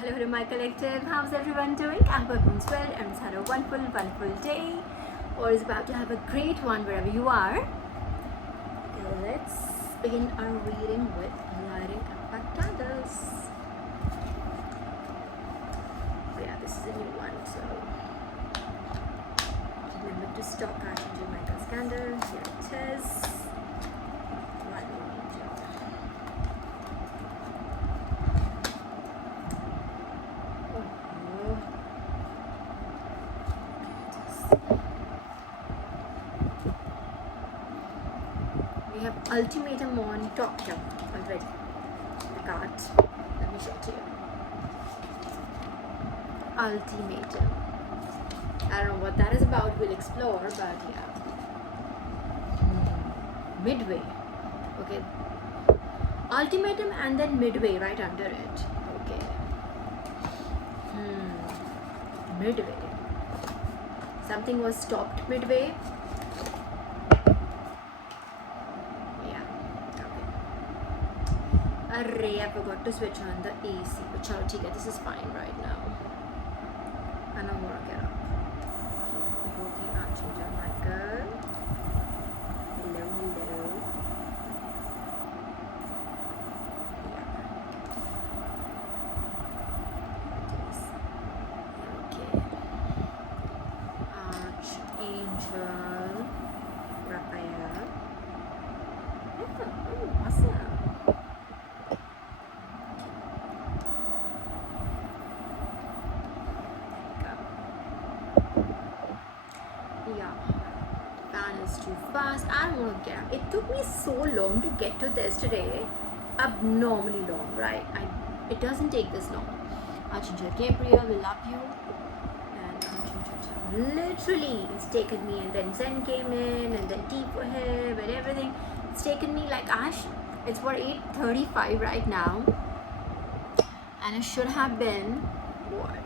Hello to my collective. How's everyone doing? I hope everyone's well and has had a wonderful day, or is about to have a great one wherever you are. Let's begin our reading with lighting up our candles. So yeah, this is a new one, so remember to stop Archangel Michael's candle. Here it is. Lightning angel. We have ultimatum on top here already. The cards. Let me show it to you. Ultimatum. I don't know what that is about. We'll explore, but yeah. Midway. Okay. Ultimatum and then midway right under it. Okay. Midway. Something was stopped midway. Array, I forgot to switch on the AC, but chalo, theek hai, this is fine right now. And I'm gonna get up. Devotee Archangel Michael. Hello. Yeah. Okay. Archangel Raphael. Oh, awesome. Too fast. I don't want to get up. It took me so long to get to this today. Abnormally long, right? It doesn't take this long. Archangel Gabriel, we love you. And Archangel literally it's taken me, and then Zen came in, and then T for him, and everything. It's taken me like it's for 8:35 right now, and it should have been what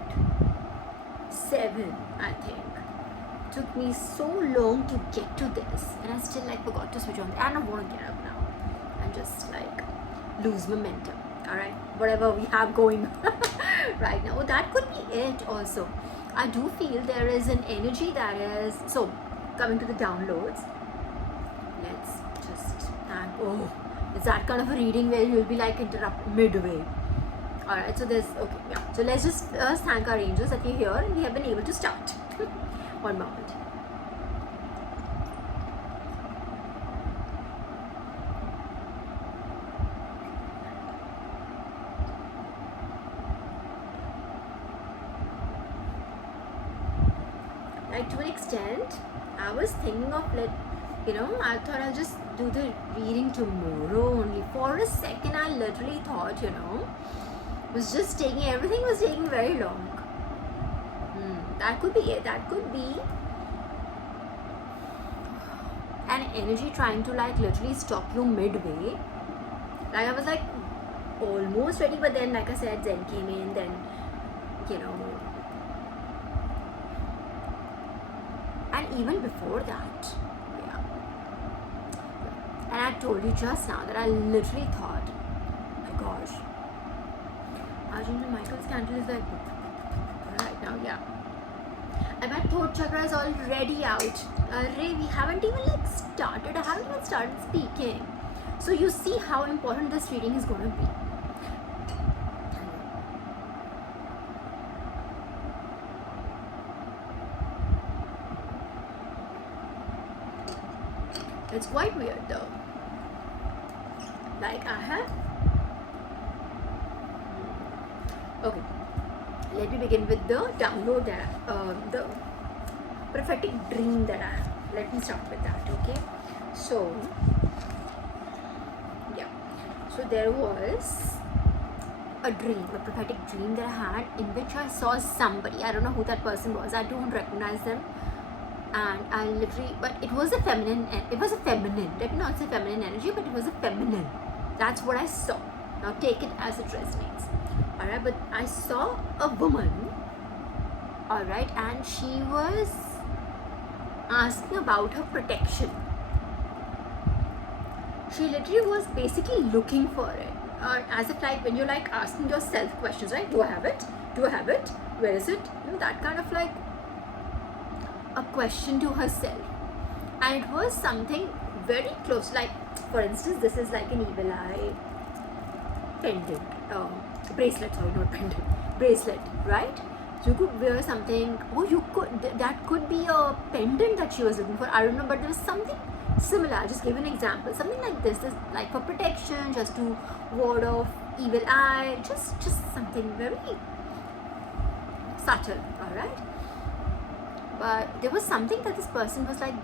7, I think. Took me so long to get to this, and I still forgot to switch on. I don't want to get up now and just lose momentum. All right, whatever we have going right now. That could be it. Also, I do feel there is an energy that is so coming to the downloads. Let's just it's that kind of a reading where you'll be interrupt midway. All right, so there's so let's just thank our angels that we're here and we have been able to start. One moment. To an extent, I was thinking of I thought I'll just do the reading tomorrow only. For a second, I literally thought, everything was taking very long. That could be it. That could be an energy trying to literally stop you midway. I was almost ready, but then I said, Zen came in, then and even before that, and I told you just now that I literally thought, my gosh, Archangel Michael's candle is right now, and my throat chakra is already out. We haven't even started. I haven't even started speaking. So you see how important this reading is going to be. It's quite weird though. Okay. Let me begin with the download that the prophetic dream that I have. Let me start with that, okay? So there was a dream, a prophetic dream that I had in which I saw somebody. I don't know who that person was. I don't recognize them. And I literally, but it was a feminine, let me not say feminine energy, but it was a feminine. That's what I saw. Now take it as it resonates. Alright, but I saw a woman, alright, and she was asking about her protection. She literally was basically looking for it. as if like when you're like asking yourself questions, right? Do I have it? Do I have it? Where is it? You know, that kind of like a question to herself. And it was something very close, like for instance, this is like an evil eye pendant, bracelet, sorry, not pendant, bracelet, right? So you could wear something, that could be a pendant that she was looking for, I don't know, but there was something similar. I'll just give an example, something like this is like for protection, just to ward off evil eye, just something very subtle, alright? But there was something that this person was like,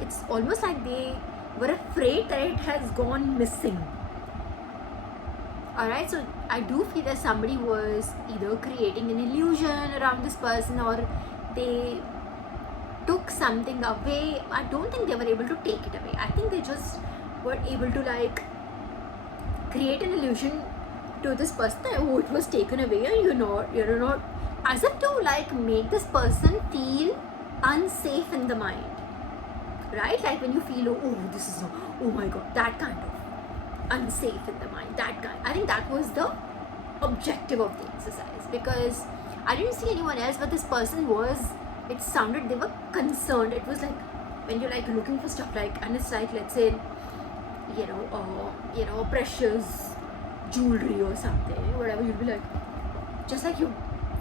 it's almost like they were afraid that it has gone missing. Alright, so I do feel that somebody was either creating an illusion around this person, or they took something away. I don't think they were able to take it away. I think they just were able to like create an illusion to this person that, oh, it was taken away, and you're not, as if to like make this person feel unsafe in the mind, right? Like when you feel, oh my god, that kind of unsafe in the mind, that kind. I think that was the objective of the exercise, because I didn't see anyone else, but this person was, it sounded, they were concerned. It was like when you're like looking for stuff, like, and it's like, let's say, precious jewelry or something, whatever, you'll be like, just like you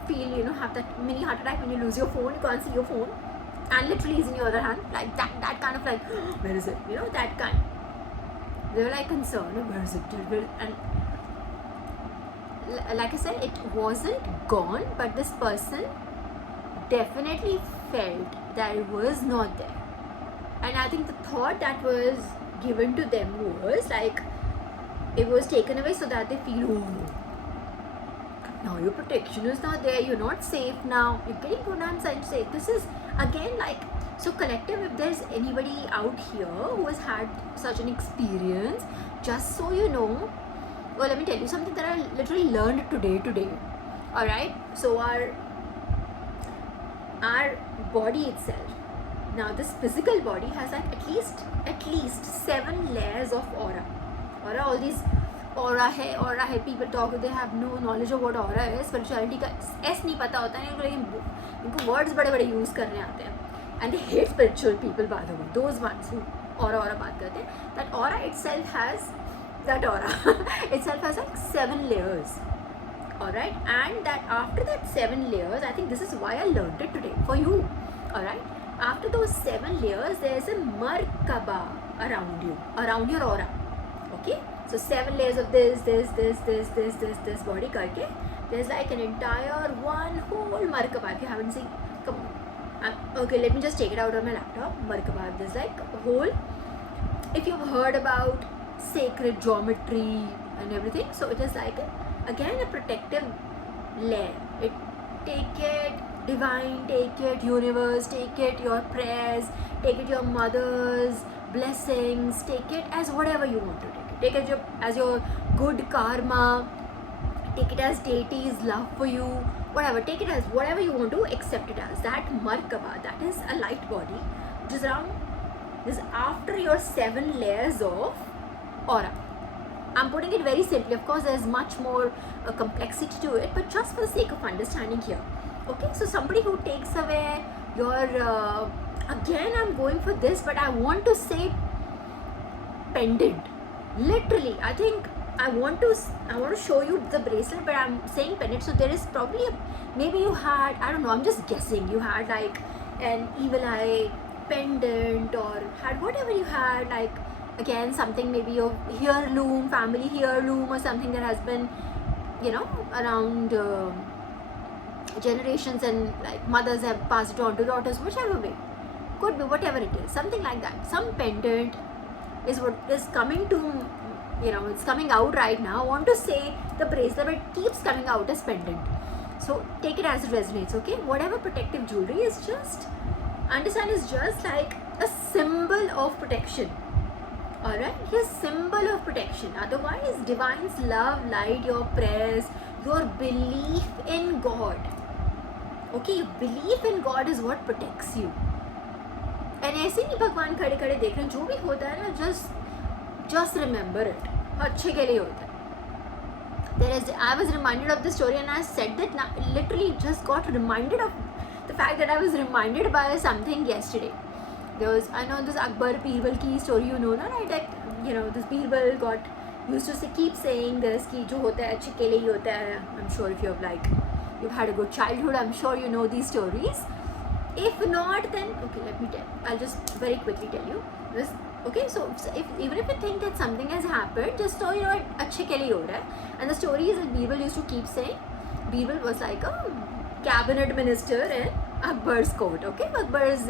feel, have that mini heart attack when you lose your phone, you can't see your phone, and literally is in your other hand, like that kind of like, where is it, that kind. They were like concerned, where is it, and like I said, it wasn't gone, but this person definitely felt that it was not there. And I think the thought that was given to them was like, it was taken away so that they feel, oh, now your protection is not there, you're not safe now, you're getting put on side safe. This is again like, so collective, if there's anybody out here who has had such an experience, just so you know, well, let me tell you something that I literally learned today. Alright, so our body itself, now this physical body has like at least 7 layers of aura. All these aura hai, people talk, they have no knowledge of what aura is, spirituality का S नहीं पता होता है लेकिन इनको words बड़े use करने आते हैं, and they hate spiritual people, by the way, those ones who aura बात करते हैं. That aura itself has like 7 layers, alright, and that after that 7 layers, I think this is why I learned it today for you, alright, after those 7 layers, there's a Merkaba around your aura, okay. So 7 layers of this body karke, there's like an entire one whole Merkaba. If you haven't seen, come on. Okay, let me just take it out of my laptop. Merkaba, there's like a whole, if you've heard about sacred geometry and everything, so it is like again a protective layer. Take it divine, take it universe, take it your prayers, take it your mother's blessings, take it as whatever you want to take it. Take it as your good karma, take it as deity's love for you, whatever, take it as whatever you want to accept it as. That Merkaba, that is a light body, which is around this after your 7 layers of aura. I'm putting it very simply, of course there's much more complexity to it, but just for the sake of understanding here. Okay, so somebody who takes away your, again I'm going for this, but I want to say pendant. Literally, I think I want to show you the bracelet, but I'm saying pendant, so there is probably maybe you had, I don't know, I'm just guessing, you had like an evil eye pendant, or had whatever you had, like again something, maybe your heirloom, family heirloom, or something that has been, around generations, and like mothers have passed it on to daughters, whichever way, could be whatever it is, something like that. Some pendant is what is coming to, it's coming out right now. I want to say the bracelet, but it keeps coming out as pendant. So take it as it resonates, okay? Whatever protective jewelry is, just understand, is just like a symbol of protection. Alright? A symbol of protection. Otherwise, divine's love, light, your prayers, your belief in God. Okay, your belief in God is what protects you. And ऐसे नहीं भगवान खड़े खड़े देख रहे हैं, जो भी होता है ना, just remember it, अच्छे के लिए होता है, I was reminded of the story, and I said that now, literally just got reminded of the fact that I was reminded by something yesterday. I know this Akbar Birbal ki story, you know, right? That, you know, this Birbal used to keep saying this ki jo hota hai अच्छे के लिए ही होता है. I'm sure if you've had a good childhood, I'm sure you know these stories. If not, then okay, let me tell. I'll just very quickly tell you this. Okay, so even if you think that something has happened, just so you know, अच्छे के लिए हो रहा है. And the story is that Birbal used to keep saying, Birbal was like a cabinet minister in Akbar's court. Okay, Akbar's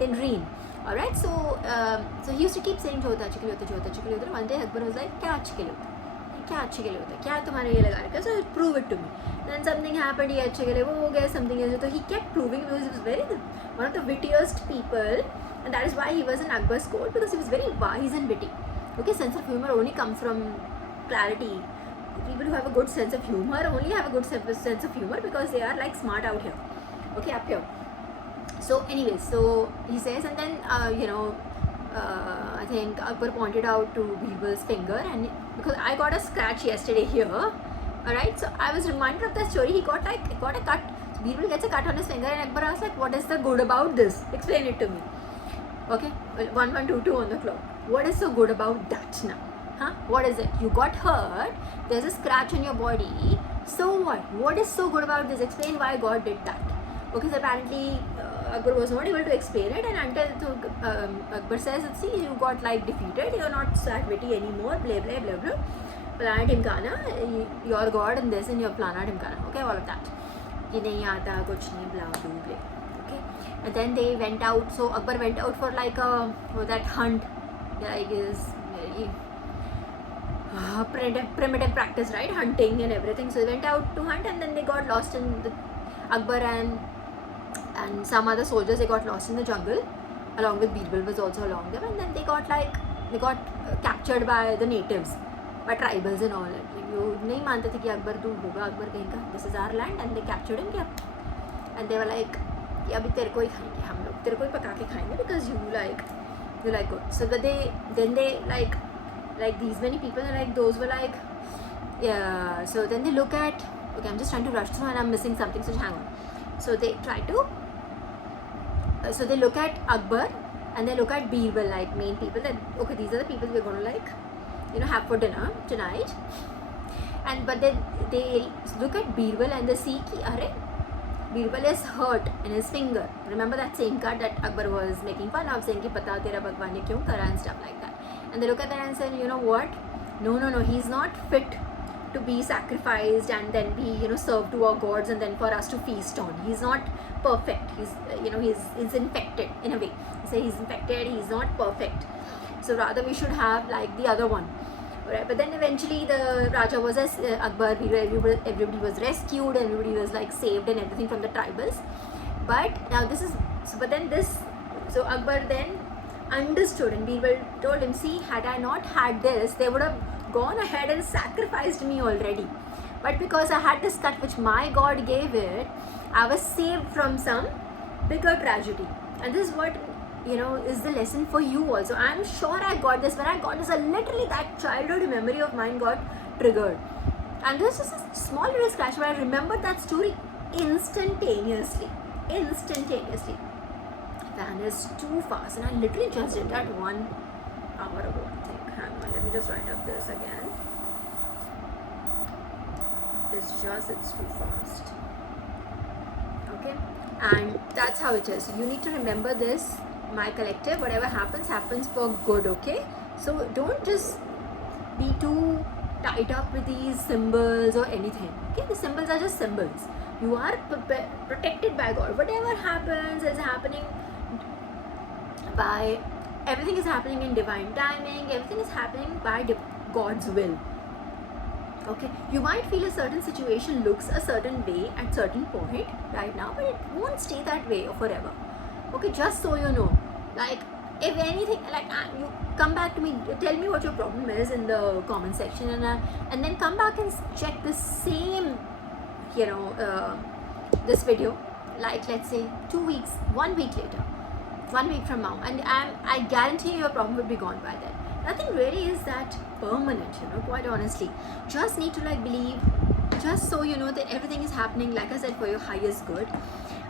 in reign. Alright, so he used to keep saying जो होता है अच्छे के लिए होता है, जो होता है अच्छे के लिए होता है. One day Akbar was like, क्या अच्छे के लिए होता है? क्या अच्छे के लिए होता है? क्या तुम्हारे ये लगा रखा है? So prove it to me. Then something happened, ये अच्छे के लिए वो हो गया, something else. So he kept proving because he was one of the wittiest people, and that is why he was in Akbar's court, because he was very wise and witty. Okay, sense of humor only comes from clarity. People who have a good sense of humor only have a good sense of humor because they are like smart out here. Okay, up here. So anyways, so he says, and then I think Akbar pointed out to Birbal's finger, and because I got a scratch yesterday here, alright, so I was reminded of that story. He got a cut. So Birbal gets a cut on his finger, and Akbar asked like, what is the good about this? Explain it to me. Okay, 1122 on the clock. What is so good about that now? Huh? What is it? You got hurt, there's a scratch on your body, so what? What is so good about this? Explain why God did that. Okay, so apparently Akbar was not able to explain it, and until Akbar says, see, you got like defeated, you're not that witty anymore, blah blah blah blah, plana dhimkana, you're God in this and you're plana dhimkana, okay, all of that. Ye nahi aata, kuch nahi, blah blah blah. Okay, and then they went out, so Akbar went out for like that hunt, like is very primitive practice, right? Hunting and everything. So they went out to hunt, and then they got lost in Akbar and some other soldiers, they got lost in the jungle, along with Birbal was also along them, and then they got captured by the natives, by tribals and all. You नहीं मानते थे कि अकबर तू होगा अकबर कहीं का, this is our land, and they captured him, and they were like कि अभी तेरे को ही खाएंगे हम लोग, तेरे को ही पका के खाएंगे because you like good. So that they like these many people, and like those were like, yeah. So then they look at, okay, I'm just trying to rush through and I'm missing something, so hang on. So they try to so they look at Akbar and they look at Birbal, like main people, that okay, these are the people we're going to have for dinner tonight. And but then they look at Birbal and they see ki arre, Birbal is hurt in his finger. Remember that same card that Akbar was making fun of, saying ki pata tera Bhagwan ne kyun kara and stuff like that. And they look at that and say, you know what, no, he's not fit to be sacrificed and then be served to our gods and then for us to feast on. He's not perfect. He's he's infected in a way. So he's infected, he's not perfect, so rather we should have like the other one, right? But then eventually the Raja was Akbar, everybody was rescued, everybody was like saved and everything from the tribals. But now so Akbar then understood, and Birbal told him, see, had I not had this, they would have gone ahead and sacrificed me already, but because I had this cut which my God gave it, I was saved from some bigger tragedy. And this is what is the lesson for you also. I'm sure I got this. When I got this, literally that childhood memory of mine got triggered, and this is a small little scratch, but I remembered that story instantaneously. Fan is too fast, and I literally just did that 1 hour ago, I think. Hang on, let me just write up this again. It's too fast. Okay, and that's how it is. You need to remember this, my collective. Whatever happens for good. Okay, so don't just be too tied up with these symbols or anything. Okay, the symbols are just symbols. You are protected by God. Whatever happens is happening by, everything is happening in divine timing, everything is happening by God's will. Okay, you might feel a certain situation looks a certain way at certain point right now, but it won't stay that way forever. Okay, just so you know, like if anything, like you come back to me, tell me what your problem is in the comment section, and then come back and check the same this video, like let's say 2 weeks, 1 week later, 1 week from now, and I guarantee your problem will be gone by then. nothing really is that permanent, quite honestly. Just need to like believe, just so you know that everything is happening, like I said, for your highest good.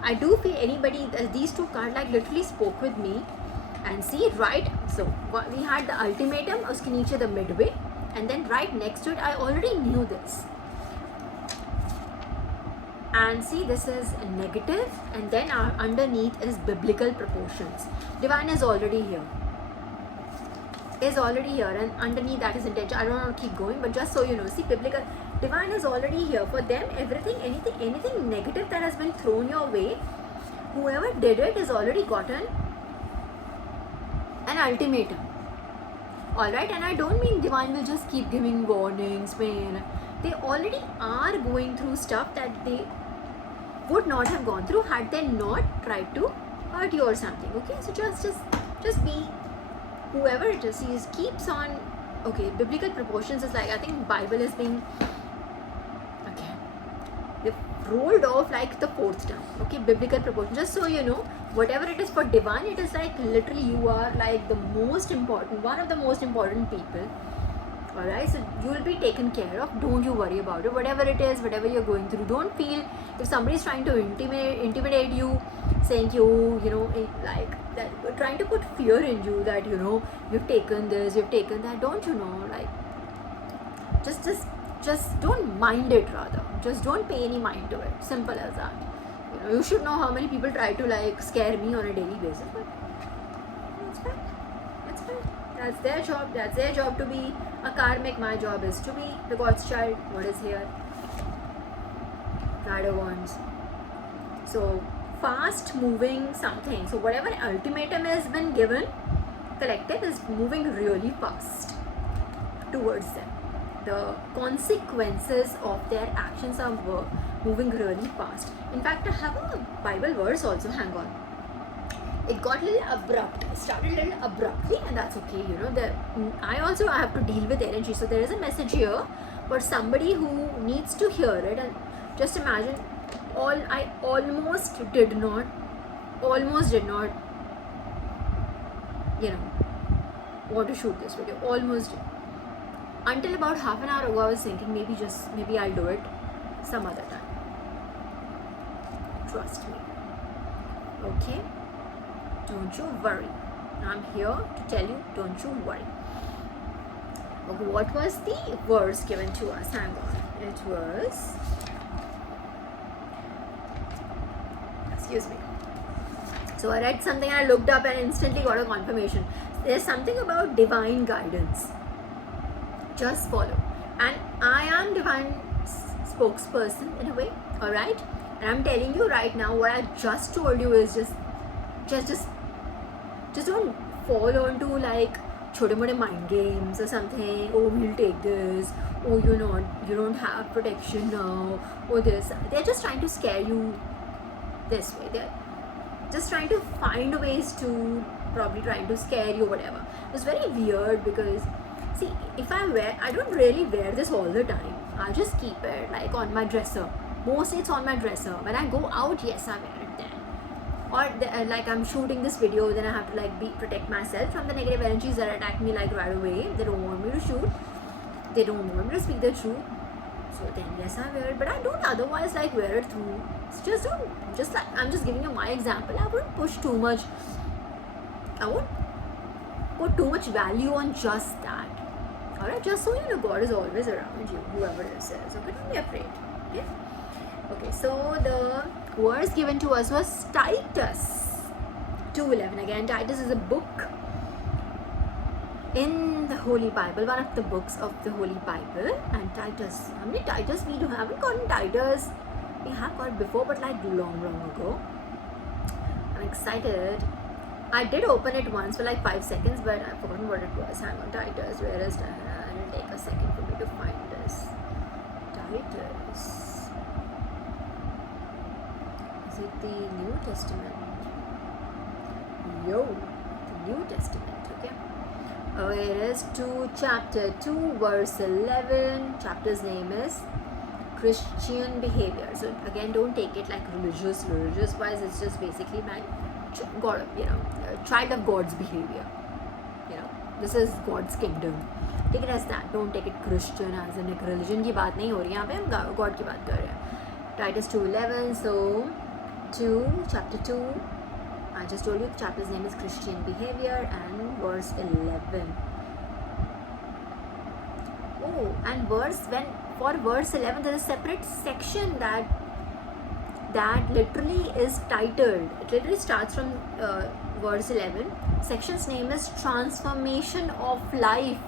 I do feel anybody, these two cards like literally spoke with me. And see, right, so we had the ultimatum, uske niche the midway, and then right next to it, I already knew this. And see, this is negative, and then underneath is biblical proportions. Divine is already here. And underneath that is intention. I don't want to keep going, but just so you know, see, biblical, divine is already here. For them, everything, anything negative that has been thrown your way, whoever did it has already gotten an ultimatum. Alright, and I don't mean divine will just keep giving warnings, man. They already are going through stuff that they would not have gone through had they not tried to hurt you or something. Okay, so just be whoever it is. He keeps on. Okay, biblical proportions is like, I think Bible is being, okay, they've rolled off like the fourth time. Okay, biblical proportions. Just so you know, whatever it is for divine, it is like literally you are like the most important, one of the most important people. Alright, so you will be taken care of. Don't you worry about it. Whatever it is, whatever you're going through, don't feel if somebody is trying to intimidate you, saying you like that, trying to put fear in you that you've taken this, you've taken that. Don't like just don't mind it. Rather, just don't pay any mind to it. Simple as that. You should know how many people try to like scare me on a daily basis, but it's fine. It's fine. That's their job. That's their job to be a karmic. My job is to be the God's child. What is here? Knight of Wands. So fast moving something. So whatever ultimatum has been given, collective is moving really fast towards them. The consequences of their actions are moving really fast. In fact, I have a Bible verse also. Hang on. It got a little abrupt. It started a little abruptly, and that's okay. I also have to deal with energy. So there is a message here for somebody who needs to hear it. And just imagine, I almost did not, want to shoot this video. Almost. Until about half an hour ago, I was thinking maybe I'll do it some other time. Trust me. Okay? Don't you worry. I'm here to tell you, don't you worry. Okay, what was the verse given to us? Hang on. It was... Excuse me. So I read something, I looked up and instantly got a confirmation. There's something about divine guidance. Just follow. And I am divine spokesperson in a way. Alright? And I'm telling you right now, what I just told you is just don't fall onto like chote-mote mind games or something. Oh, we'll take this. Oh, you don't have protection now. Or this. They're just trying to scare you this way. They're just trying to find ways to probably trying to scare you, whatever. It's very weird because, see, if I don't really wear this all the time. I just keep it like on my dresser. Mostly it's on my dresser. When I go out, yes, I wear it then. Or like I'm shooting this video, then I have to like protect myself from the negative energies that attack me like right away. They don't want me to shoot. They don't want me to speak the truth. So then yes, I wear it, but I don't otherwise like wear it through. So I'm just giving you my example. I wouldn't push too much. I won't put too much value on just that. Alright, just so you know, God is always around you, whoever it is. Okay, don't be afraid. Okay. Okay, so the verse given to us was Titus 2:11. Again, Titus is a book in the Holy Bible, one of the books of the Holy Bible. And Titus, how many Titus we do? Haven't gotten Titus. We have got before, but like long ago. I'm excited. I did open it once for like 5 seconds, but I've forgotten what it was. Hang on, Titus. Where is that? It'll take a second for me to find this. Titus. Is it the New Testament? Yo, the New Testament, okay. Oh, it is chapter 2, verse 11. Chapter's name is Christian Behavior. So again, don't take it like religious wise. It's just basically my God, child of God's behavior. This is God's kingdom. Take it as that. Don't take it Christian as in एक religion की बात नहीं हो रही यहाँ पे, हम God की बात कर रहे हैं. Titus 2:11. So chapter 2. I just told you the chapter's name is Christian Behavior, and verse 11. Oh, and for verse 11 there is a separate section that literally is titled. It literally starts from verse 11. Section's name is Transformation of Life.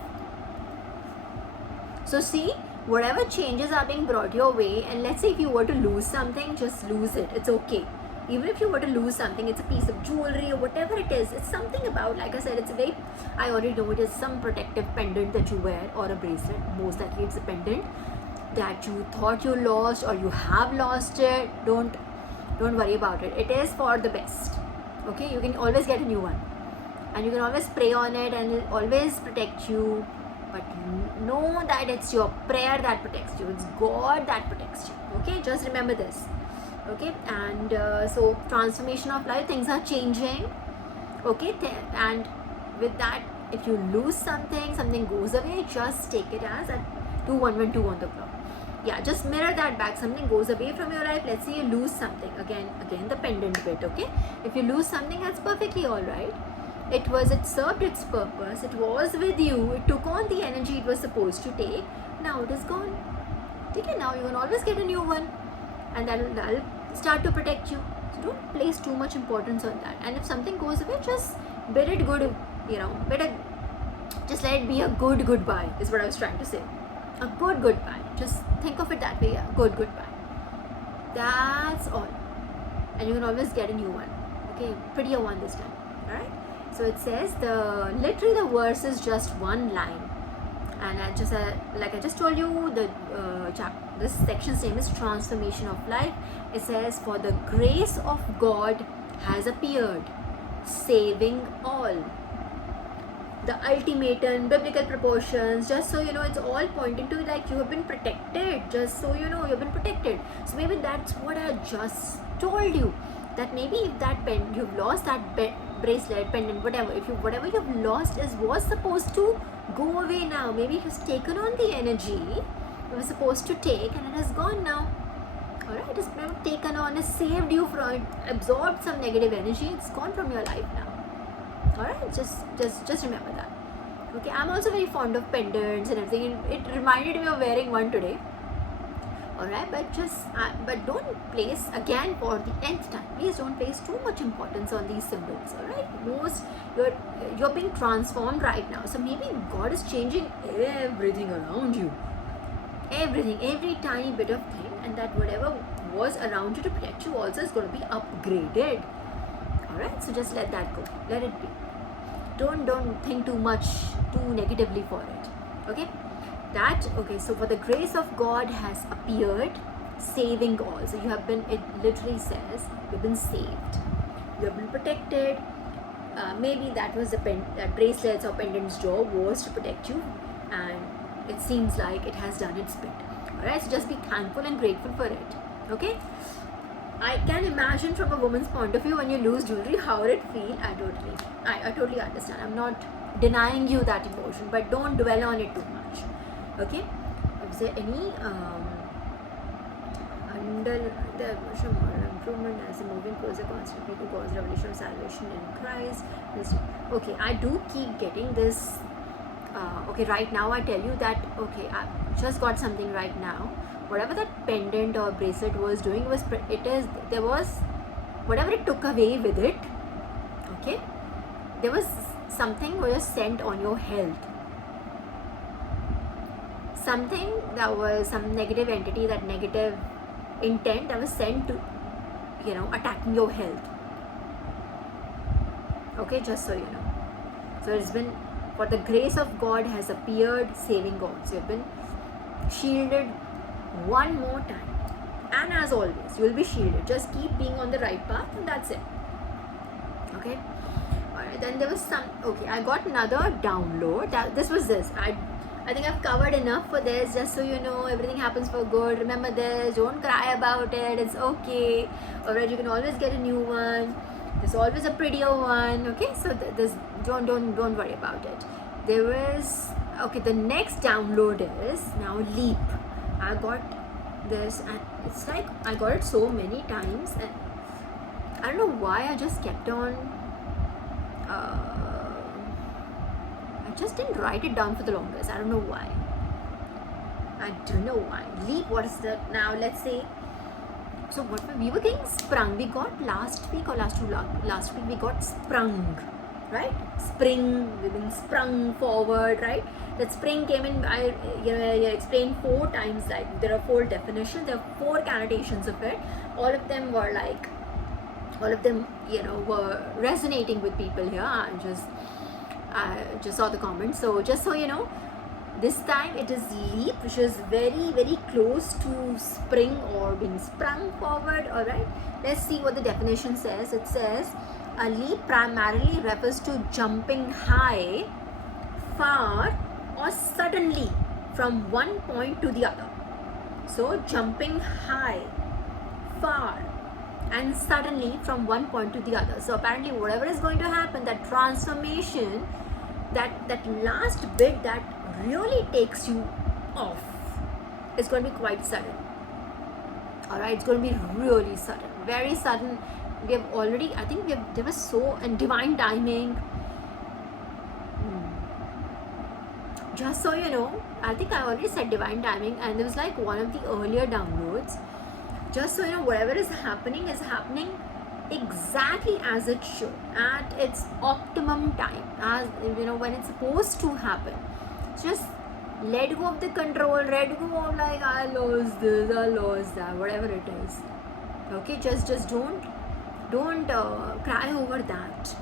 So see, whatever changes are being brought your way, and let's say if you were to lose something, just lose it. It's okay. Even if you were to lose something, it's a piece of jewelry or whatever it is, it's something about, like I said, it's a very, I already know it is some protective pendant that you wear, or a bracelet. Most likely it's a pendant that you thought you lost or you have lost it. Don't worry about it. It is for the best. Okay, you can always get a new one, and you can always pray on it, and it'll always protect you. But know that it's your prayer that protects you. It's God that protects you. Okay, just remember this. Okay, and so transformation of life, things are changing. Okay, and with that, if you lose something goes away, just take it as a 2-1-1-2 on the clock. Yeah, just mirror that back. Something goes away from your life. Let's say you lose something. Again the pendant bit. Okay, if you lose something, that's perfectly all right. It served its purpose. It was with you. It took on the energy it was supposed to take. Now it is gone. Okay, now you can always get a new one, and that'll start to protect you. So don't place too much importance on that. And if something goes away, just bid it good. Just let it be a good goodbye. Is what I was trying to say. A good goodbye. Just think of it that way. A good goodbye. That's all. And you can always get a new one. Okay, prettier one this time. All right. So it says literally the verse is just one line, and like I just told you, this section's name is Transformation of Life. It says, for the grace of God has appeared, saving all. The ultimatum, biblical proportions, just so you know, it's all pointing to like you have been protected. Just so you know, you've been protected. So maybe that's what I just told you. That maybe if you've lost that bracelet, pendant, whatever you've lost was supposed to go away now. Maybe it has taken on the energy it was supposed to take, and it has gone now. Alright, it has taken on, has saved you from it, absorbed some negative energy, it's gone from your life now. Alright, just remember that. Okay, I'm also very fond of pendants and everything. It reminded me of wearing one today. Alright, but don't place, again for the nth time, please don't place too much importance on these symbols. Alright, you're being transformed right now. So maybe God is changing everything around you. Everything, every tiny bit of thing, and that whatever was around you to protect you also is going to be upgraded. Alright, so just let that go. Let it be. Don't think too negatively for it. Okay? So for the grace of God has appeared, saving all. So it literally says, you've been saved. You have been protected. Maybe that was that bracelets or pendants job was to protect you, and it seems like it has done its bit. Alright, so just be thankful and grateful for it. Okay? I can imagine from a woman's point of view, when you lose jewelry, how would it feel? I totally understand. I'm not denying you that emotion, but don't dwell on it too much. Okay? Is there any under the emotion or improvement as a moving closer constantly to God's revelation of salvation in Christ? Okay, I do keep getting this. Okay, right now I tell you that, okay, I just got something right now. Whatever that pendant or bracelet was doing there was whatever it took away with it. Okay, there was something was sent on your health. Something that was some negative entity, that negative intent that was sent to, attacking your health. Okay, just so you know. So it's been, for the grace of God has appeared, saving all. So you've been shielded one more time. And as always, you will be shielded. Just keep being on the right path, and that's it. Okay. Alright, then there was I got another download. This was this. I think I've covered enough for this. Just so you know, everything happens for good. Remember this. Don't cry about it. It's okay. Alright, you can always get a new one. There's always a prettier one. Okay, so don't worry about it. there is, okay, the next download is now Leap. I got this and it's like I got it so many times and I don't know why I just kept on I just didn't write it down for the longest. I don't know why. I don't know why. Leap, what is the, now let's say, so what we were getting sprung. We got last week or last week we got sprung, right? Spring, we've been sprung forward, right? That spring came in, I explained 4 times, like there are 4 definitions, there are 4 connotations of it. All of them were like, all of them, were resonating with people here. I just saw the comments. So just so you know, this time it is leap, which is very, very close to spring or being sprung forward. All right, let's see what the definition says. It says a leap primarily refers to jumping high, far, or suddenly from one point to the other. So jumping high, far, and suddenly from one point to the other. So apparently whatever is going to happen, that transformation, that last bit that really takes you off, is going to be quite sudden. Alright, it's going to be really sudden, very sudden. We have already, I think there was so, and divine timing. Just so you know, I think I already said divine timing, and it was like one of the earlier downloads. Just so you know, whatever is happening exactly as it should, at its optimum time, as when it's supposed to happen. Just let go of the control, let go of like, I lost this, I lost that, whatever it is. Okay, just don't cry over that.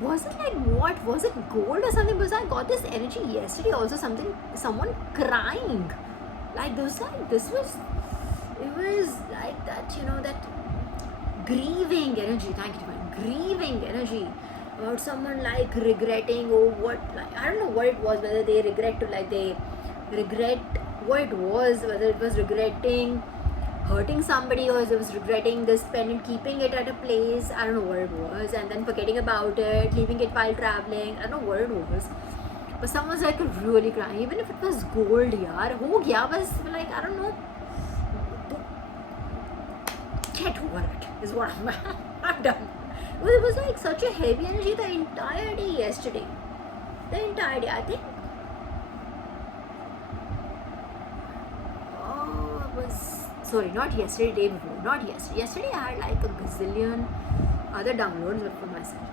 Was it like, what was it, gold or something? Because I got this energy yesterday also, someone crying, like it was like that, that grieving energy. Thank you, grieving energy about someone like regretting, or what, like I don't know what it was, whether they regret what it was, whether it was regretting hurting somebody, or it was regretting this pen and keeping it at a place. I don't know what it was, and then forgetting about it, leaving it while traveling. I don't know what it was, but someone was like really crying, even if it was gold. Yaar, ho gaya, was like, I don't know, get over it is what I'm done. Well, it was like such a heavy energy the entire day yesterday. The entire day, I think. Oh, it was, sorry, not yesterday, day before. Not yesterday. Yesterday I had like a gazillion other downloads for myself.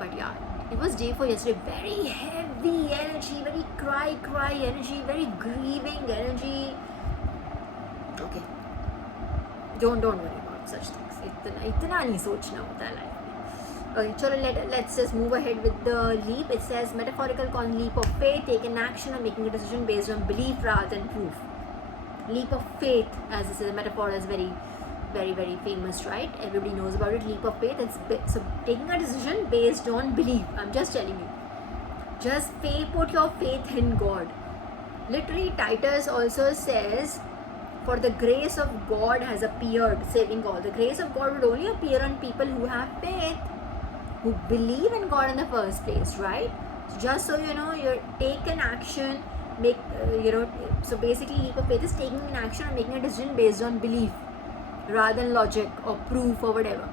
But yeah, it was day 4 yesterday. Very heavy energy, very cry energy, very grieving energy. Okay. Don't worry about such things. इतना नहीं सोचना होता है life में. Okay, चलो, let's just move ahead with the leap. It says metaphorical con leap of faith, taking action or making a decision based on belief rather than proof. Leap of faith, as this is a metaphor, is very, very, very famous, right? Everybody knows about it. Leap of faith. It's so taking a decision based on belief. I'm just telling you. Just put your faith in God. Literally, Titus also says, for the grace of God has appeared, saving all. The grace of God would only appear on people who have faith, who believe in God in the first place, right? So just so you know, you take an action, so basically leap of faith is taking an action or making a decision based on belief rather than logic or proof or whatever.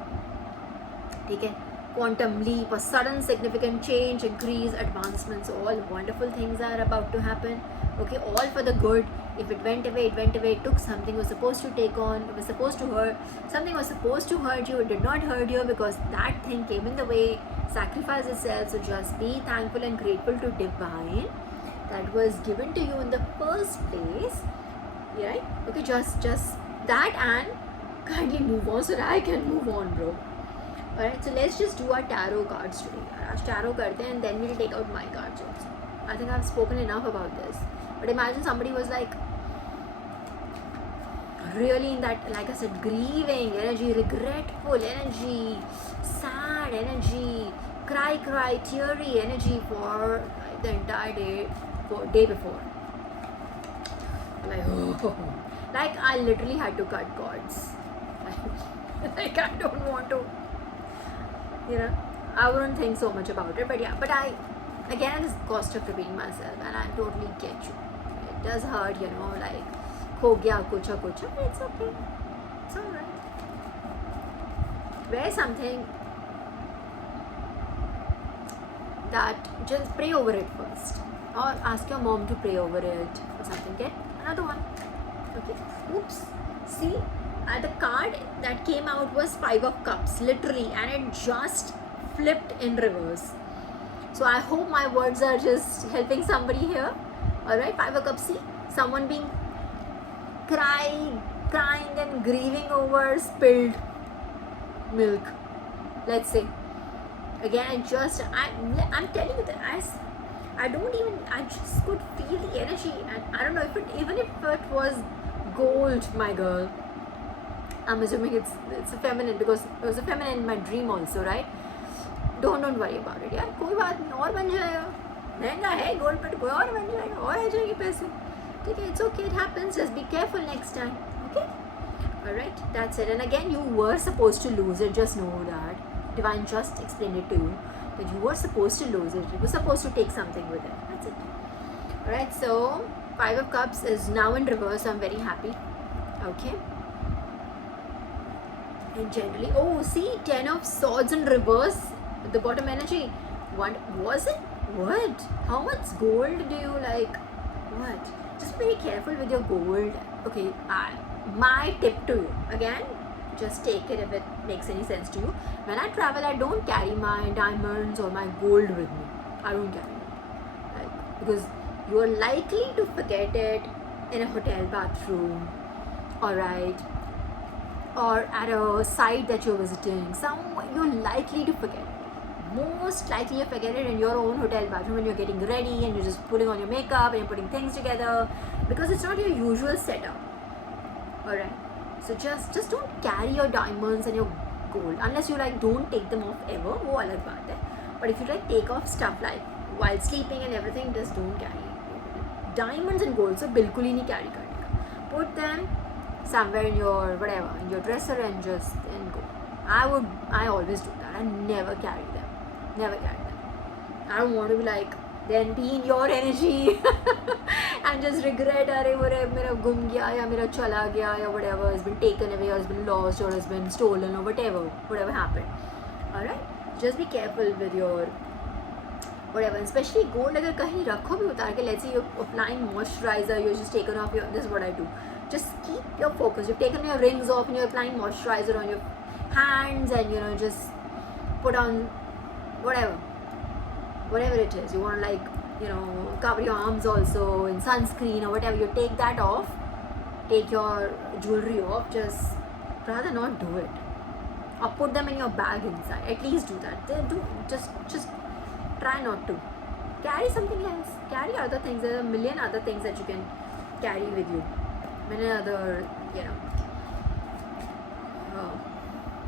Okay? Quantum leap, a sudden significant change, increase, advancements, all wonderful things are about to happen. Okay, all for the good. If it went away, it went away. It took something, was supposed to take on, it was supposed to hurt, something was supposed to hurt you, it did not hurt you because that thing came in the way, sacrificed itself. So just be thankful and grateful to divine that was given to you in the first place. Right? Okay, just that, and kindly move on so that I can move on, bro. Alright, so let's just do our tarot cards today. Tarot karte and then we'll take out my cards also. I think I've spoken enough about this. But imagine somebody was like really in that, like I said, grieving energy, regretful energy, sad energy, cry, teary energy for the entire day before. Like, oh, like I literally had to cut cords. Like I don't want to, I wouldn't think so much about it, but yeah, but Again, it's cost of repeating myself, and I totally get you. It does hurt, like ho gaya kucha kucha, but it's okay. It's alright. Wear something that just pray over it first, or ask your mom to pray over it or something. Get another one. Okay. Oops. See, the card that came out was 5 of Cups, literally, and it just flipped in reverse. So I hope my words are just helping somebody here. Alright, 5 of Cups. See, someone being crying and grieving over spilled milk, let's say. Again, I'm telling you that I just could feel the energy, and I don't know even if it was gold, my girl. I'm assuming it's a feminine, because it was a feminine in my dream also, right? Don't worry about it, यार कोई बात नहीं, और बन जाएगा, महंगा है gold, पर कोई और बन जाएगा, और आ जाएगी पैसे, ठीक है? It's okay, it happens, just be careful next time, okay? Alright, that's it. And again, you were supposed to lose it, just know that Divine just explained it to you, that you were supposed to lose it, you were supposed to take something with it, that's it. Alright, so 5 of Cups is now in reverse, so I'm very happy, okay? And generally, oh, see, 10 of Swords in reverse, the bottom energy. What was it? What? How much gold do you like? What? Just be very careful with your gold. Okay, my tip to you, again, just take it if it makes any sense to you. When I travel, I don't carry my diamonds or my gold with me. I don't carry it, like, because you are likely to forget it in a hotel bathroom, alright, or at a site that you're visiting. You're likely to forget it. Most likely you forget it in your own hotel bathroom when you're getting ready and you're just putting on your makeup and you're putting things together, because it's not your usual setup. Alright, so just don't carry your diamonds and your gold unless you like don't take them off ever, wo alag baat hai. But if you like take off stuff like while sleeping and everything, just don't carry diamonds and gold. So bilkul hi nahi carry karne ka. Put them somewhere in your whatever, in your dresser, and just then go. I always do that. I never carry them. Never carry them. I don't want to be like then be in your energy and just regret, अरे मेरा गुम गया या मेरा चला गया या whatever has been taken away or has been lost or has been stolen or whatever happened. Alright, just be careful with your whatever, especially gold. अगर कहीं रखो भी उतार के, let's say you're applying moisturizer, you're just taken off your, this is what I do. Just keep your focus. You've taken your rings off and you're applying moisturizer on your hands, and just put on whatever it is. You want to like, cover your arms also in sunscreen or whatever. You take that off, take your jewelry off, just rather not do it. Or put them in your bag inside. At least do that. Just try not to. Carry something else. Carry other things. There are a million other things that you can carry with you. Many other,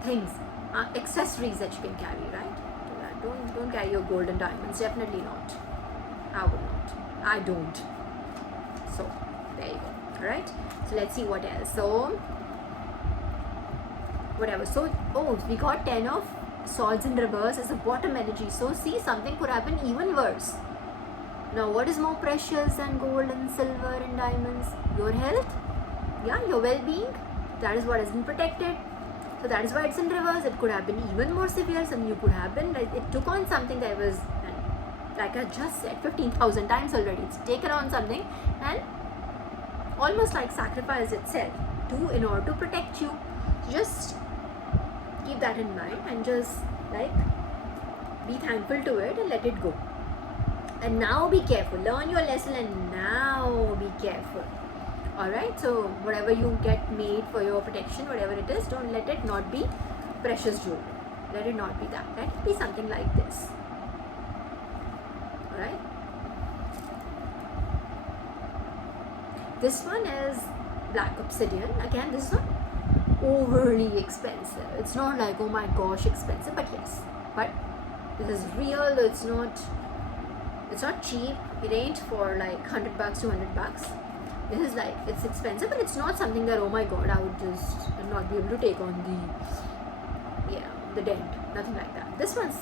things, accessories that you can carry, right? Don't carry your gold and diamonds. Definitely not. I would not. I don't. So there you go. Alright. So let's see what else. So whatever. So we got 10 of Swords in reverse as a bottom energy. So see, something could happen even worse. Now what is more precious than gold and silver and diamonds? Your health. Yeah, your well-being. That is what has been protected. So that is why it's in reverse. It could have been even more severe. Something you could have been like, it took on something that was, like I just said 15,000 times already. It's taken on something and almost like sacrificed itself in order to protect you. Just keep that in mind and just like be thankful to it and let it go. And now be careful. Learn your lesson and now be careful. Alright, so whatever you get made for your protection, whatever it is, don't let it not be precious jewelry. Let it not be that. Let it be something like this. Alright. This one is black obsidian. Again, this is not overly expensive. It's not like, oh my gosh, expensive, but yes. But this is real. It's not cheap. It ain't for like $100 to $100. This is like, it's expensive, but it's not something that, oh my god, I would just not be able to take on the dent. Nothing like that. This one's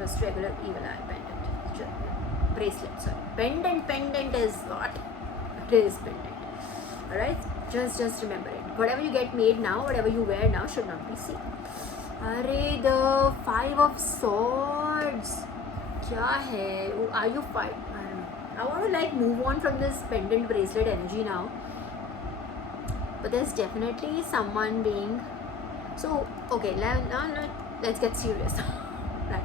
just regular evil eye pendant. bracelet, sorry. Pendant is what? It is pendant. Alright? Just remember it. Whatever you get made now, whatever you wear now should not be seen. Arey, the 5 of Swords. Kya hai? Are you fight? I don't know. I want to like move on from this pendant bracelet energy now. But there's definitely someone being... So, okay, now let's get serious. Right.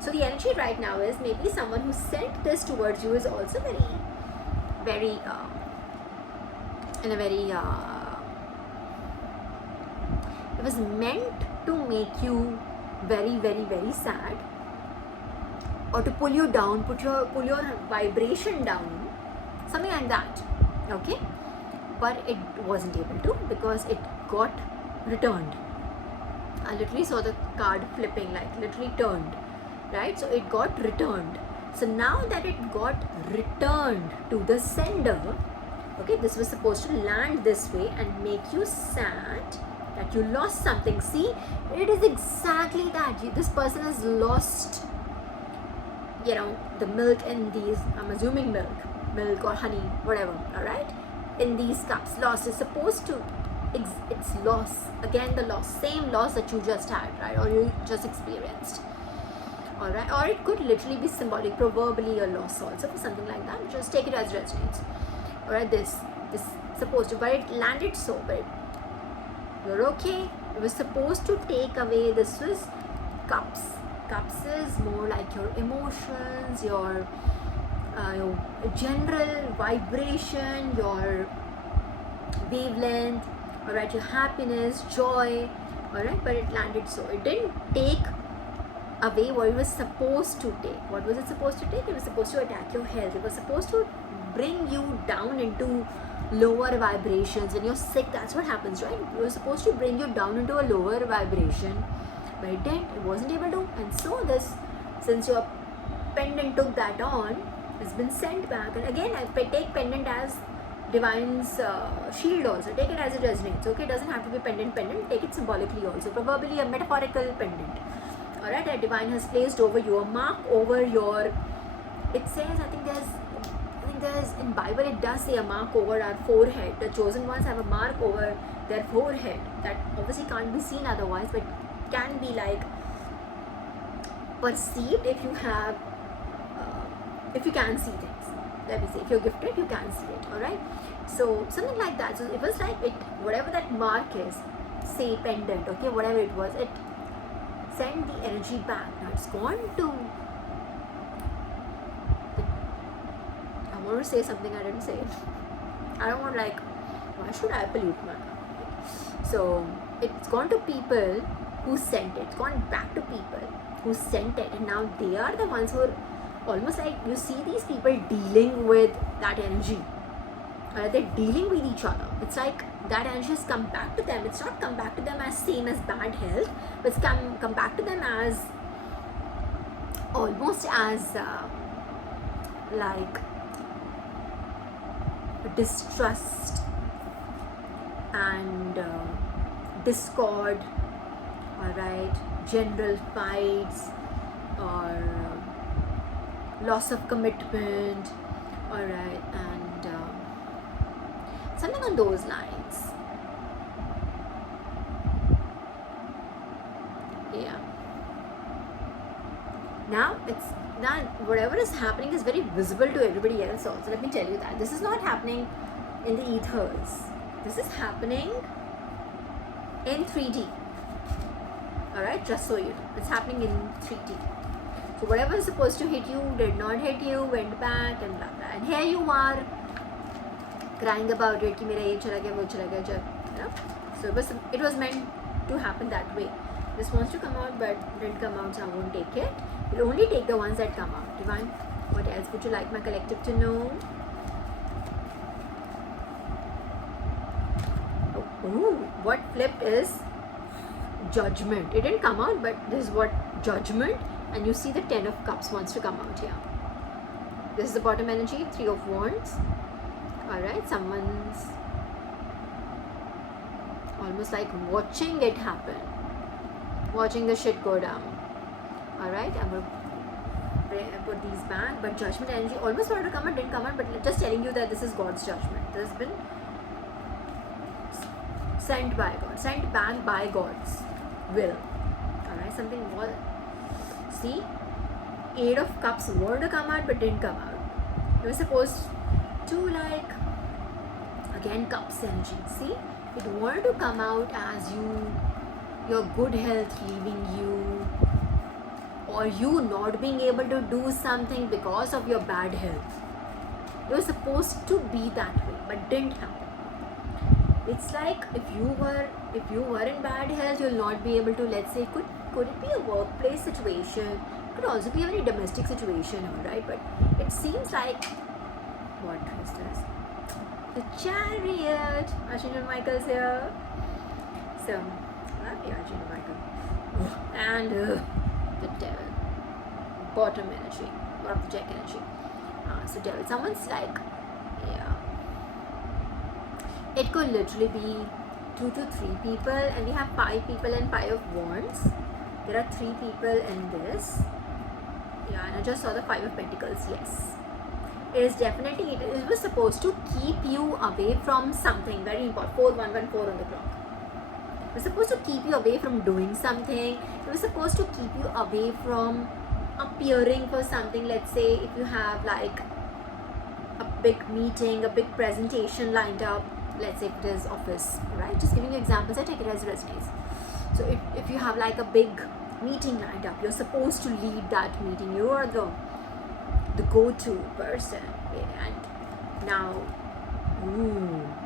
So the energy right now is maybe someone who sent this towards you is also very, in a very, it was meant to make you very, very, very sad, or to pull you down, pull your vibration down, something like that. Okay, but it wasn't able to because it got returned. I literally saw the card flipping, like literally turned, right? So it got returned. So now that it got returned to the sender, okay, this was supposed to land this way and make you sad that you lost something. See, it is exactly that. This person has lost, you know, the milk in these, I'm assuming milk or honey, whatever, all right, in these cups. Lost is supposed to, it's loss, again the loss, same loss that you just had, right, or you just experienced, all right, or it could literally be symbolic, proverbially a loss also for something like that. Just take it as resonates, all right. This supposed to, but it landed so, but you're okay. It was supposed to take away, this was cups. Cups is more like your emotions, your general vibration, your wavelength, all right, your happiness, joy, all right, but it landed so. It didn't take away what it was supposed to take. What was it supposed to take? It was supposed to attack your health. It was supposed to bring you down into lower vibrations. When you're sick, that's what happens, right? It was supposed to bring you down into a lower vibration, but it didn't. It wasn't able to. And so this, since your pendant took that on, has been sent back. And again, I take pendant as Divine's shield also. Take it as it resonates, okay? It doesn't have to be pendant. Take it symbolically also, probably a metaphorical pendant, all right, that Divine has placed over you, a mark over your, it says, I think there's in Bible it does say a mark over our forehead. The chosen ones have a mark over their forehead that obviously can't be seen otherwise, but can be like perceived if you have if you can see things. Let me say, if you're gifted, you can see it, all right? So something like that. So it was like it, whatever that mark is, say pendant, okay, whatever it was, it sent the energy back. Now it's gone to, I want to say something, I didn't say it. I don't want, like, why should I pollute my mind? So it's gone to people who sent it. It's gone back to people who sent it, and now they are the ones who are almost like, you see these people dealing with that energy. They're dealing with each other. It's like that energy has come back to them. It's not come back to them as same as bad health, but it's come back to them as almost as like distrust and discord, all right, general fights, or loss of commitment, all right, and something on those lines. Yeah. Now it's that whatever is happening is very visible to everybody else also. Let me tell you that this is not happening in the ethers. This is happening in 3D. All right, just so you know, it's happening in 3D. So whatever is supposed to hit you did not hit you, went back, and blah blah. And here you are crying about it, कि मेरा ये चला गया, वो चला गया, you know. So it was meant to happen that way. This wants to come out, but didn't come out, so I won't take it. You'll only take the ones that come out. Divine, what else would you like my collective to know? Oh, what flipped is Judgment. It didn't come out, but this is what Judgment, and you see the 10 of Cups wants to come out here. This is the bottom energy, 3 of Wands. Alright, someone's almost like watching it happen, watching the shit go down. Alright, put these back, but judgment energy almost wanted to come out, didn't come out, but just telling you that this is God's judgment. This has been sent by God, sent back by God's will. Alright, something more. See, 8 of Cups wanted to come out but didn't come out. It was supposed to, like, again Cups energy. See, it wanted to come out as your good health leaving you, or you not being able to do something because of your bad health. It was supposed to be that way, but didn't happen. It's like if you were in bad health, you'll not be able to, let's say, could it be a workplace situation? It could also be a very domestic situation, alright? But it seems like, what is this? The Chariot. Archangel Michael's here. So, happy Archangel Michael. And the Devil. Bottom energy. Bottom of the Jack energy. So Devil. Someone's like, yeah. It could literally be 2 to 3 people, and we have 5 people and 5 of Wands. There are 3 people in this. Yeah, and I just saw the 5 of Pentacles. Yes. It is definitely, it was supposed to keep you away from something very important. 4114 on the clock. It was supposed to keep you away from doing something. It was supposed to keep you away from appearing for something. Let's say if you have like a big meeting, a big presentation lined up. Let's say it is office, right? Just giving you examples, I take it as it resonates. So if you have like a big meeting lined up, you're supposed to lead that meeting. You are the go-to person. Okay? And now,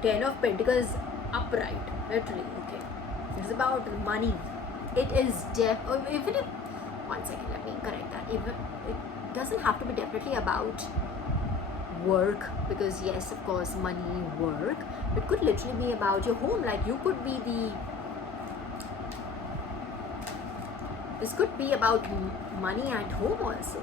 10 of Pentacles upright, literally. Okay, it's about money. It is even if, one second, let me correct that. Even it doesn't have to be definitely about work, because yes, of course, money, work. It could literally be about your home. Like you could be this could be about money at home also.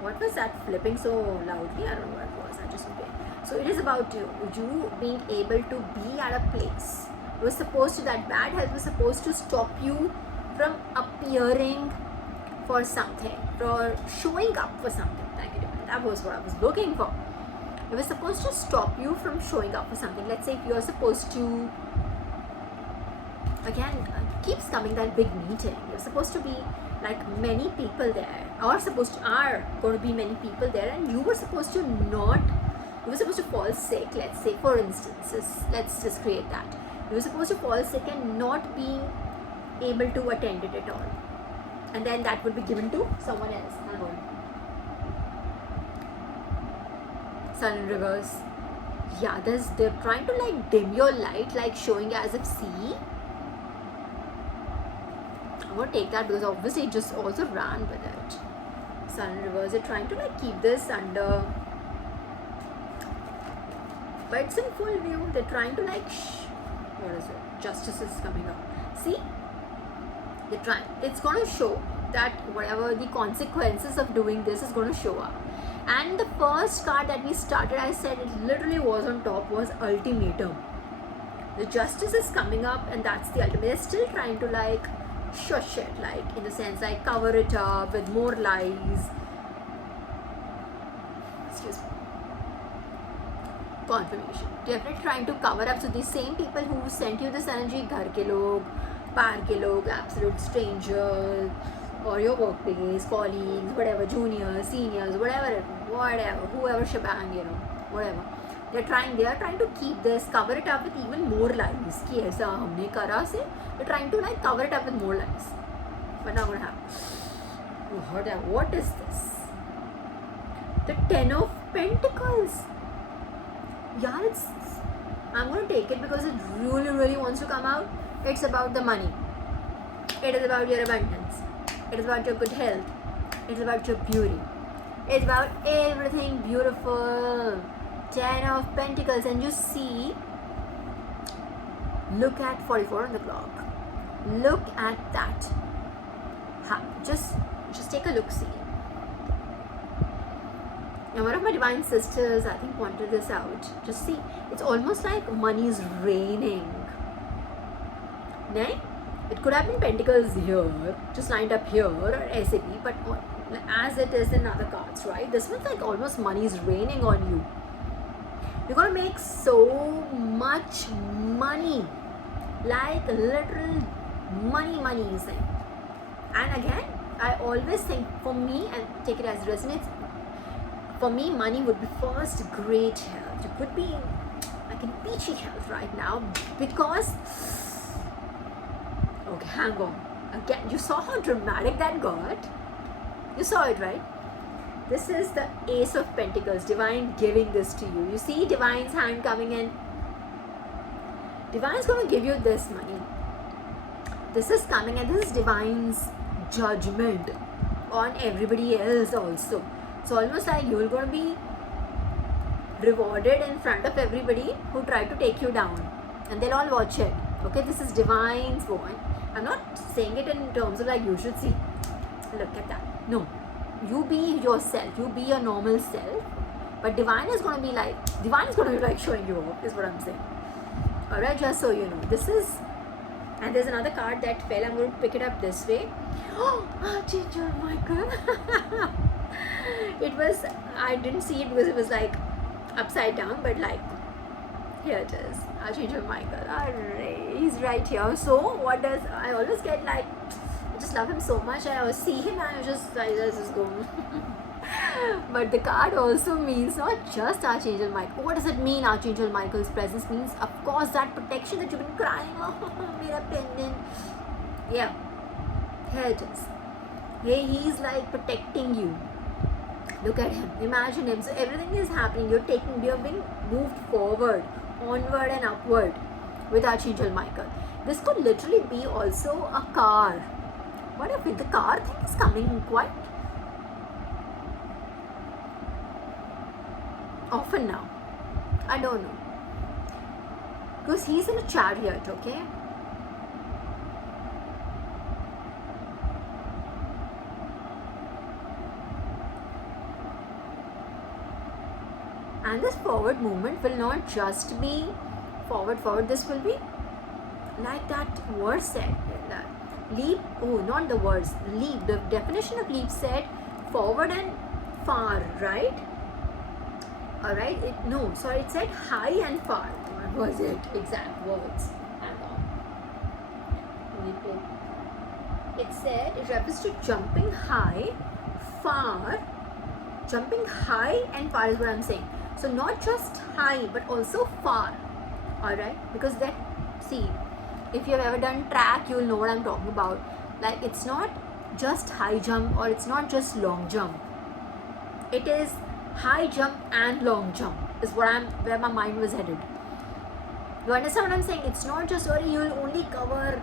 What was that flipping so loudly? I don't know what it was. I just okay. So it is about you being able to be at a place. It was supposed to, that bad health was supposed to stop you from appearing for something, for showing up for something. That was what I was looking for. It was supposed to stop you from showing up for something. Let's say if you're supposed to, again, keeps coming that big meeting. You're supposed to be like many people there, or are going to be many people there, and you were supposed to fall sick. Let's say, for instance, let's just create that. You were supposed to fall sick and not being able to attend it at all. And then that would be given to someone else. Hang on. Sun in reverse. Yeah, they're trying to like dim your light, like showing as if, see, I'm gonna take that because obviously it just also ran with it. Sun in reverse. They're trying to like keep this under, but it's in full view. They're trying to like what is it? Justice is coming up. See, they're trying. It's gonna show that whatever the consequences of doing this is gonna show up. And the first card that we started, I said it literally was on top, was ultimatum. The justice is coming up, and that's the ultimate. They're still trying to like shush it, like in the sense like cover it up with more lies. Excuse me. Confirmation. Definitely trying to cover up. So the same people who sent you this energy, ghar ke log, paar ke log, absolute strangers, or your workplace, colleagues, whatever, juniors, seniors, whatever, whoever shebang, whatever. They are trying to keep this, cover it up with even more lies. Ki aisa humne kara se. They're trying to like cover it up with more lies. But not gonna happen. What is this? The 10 of Pentacles. Yeah, I'm gonna take it because it really, really wants to come out. It's about the money. It is about your abundance. It is about your good health. It's about your beauty. It's about everything beautiful. 10 of Pentacles. And you see, look at 44 on the clock. Look at that. Just take a look, see. Now, one of my divine sisters, I think, pointed this out. Just see, it's almost like money is raining. Right? It could have been Pentacles here, just lined up here, or SAP, but as it is in other cards, right? This one's like almost money is raining on you. You're gonna make so much money, like literal money is in. And again, I always think, for me, and take it as resonates, for me, money would be first great health. You could be like in peachy health right now because, okay, hang on. Again, you saw how dramatic that got? You saw it, right? This is the Ace of Pentacles, Divine giving this to you. You see Divine's hand coming in. Divine's going to give you this money. This is coming, and this is Divine's judgment on everybody else also. It's almost like you're going to be rewarded in front of everybody who try to take you down, and they'll all watch it. Okay, this is Divine's one. I'm not saying it in terms of like you should see, look at that. No, you be yourself, you be your normal self, but Divine is going to be like showing you off, is what I'm saying. Alright, just so you know, this is, and there's another card that fell. I'm going to pick it up this way. Oh, Archangel Michael. It was, I didn't see it because it was like upside down, but like here it is, Archangel Michael. Alright, he's right here. So what does, I always get like, I just love him so much. I always see him and I just like, this is going. But the card also means not just Archangel Michael. What does it mean? Archangel Michael's presence means, of course, that protection that you've been crying. Oh, mera pendant. Yeah, here it is. Hey, he's like protecting you. Look at him. Imagine him. So everything is happening. You're being moved forward, onward and upward with Archangel Michael. This could literally be also a car. What if the car thing is coming quite often now? I don't know. Because he's in a chariot, okay? And this forward movement will not just be forward. This will be like that word said. Leap, oh, not the words. Leap, the definition of leap said forward and far, right? Alright, it said high and far. What was it? Exact words. Hang on. It said it refers to jumping high, far. Jumping high and far is what I'm saying. So not just high but also far. Alright, because that, see, if you have ever done track, you'll know what I'm talking about. Like, it's not just high jump or it's not just long jump. It is high jump and long jump is where my mind was headed. You understand what I'm saying? It's not just, sorry, you'll only cover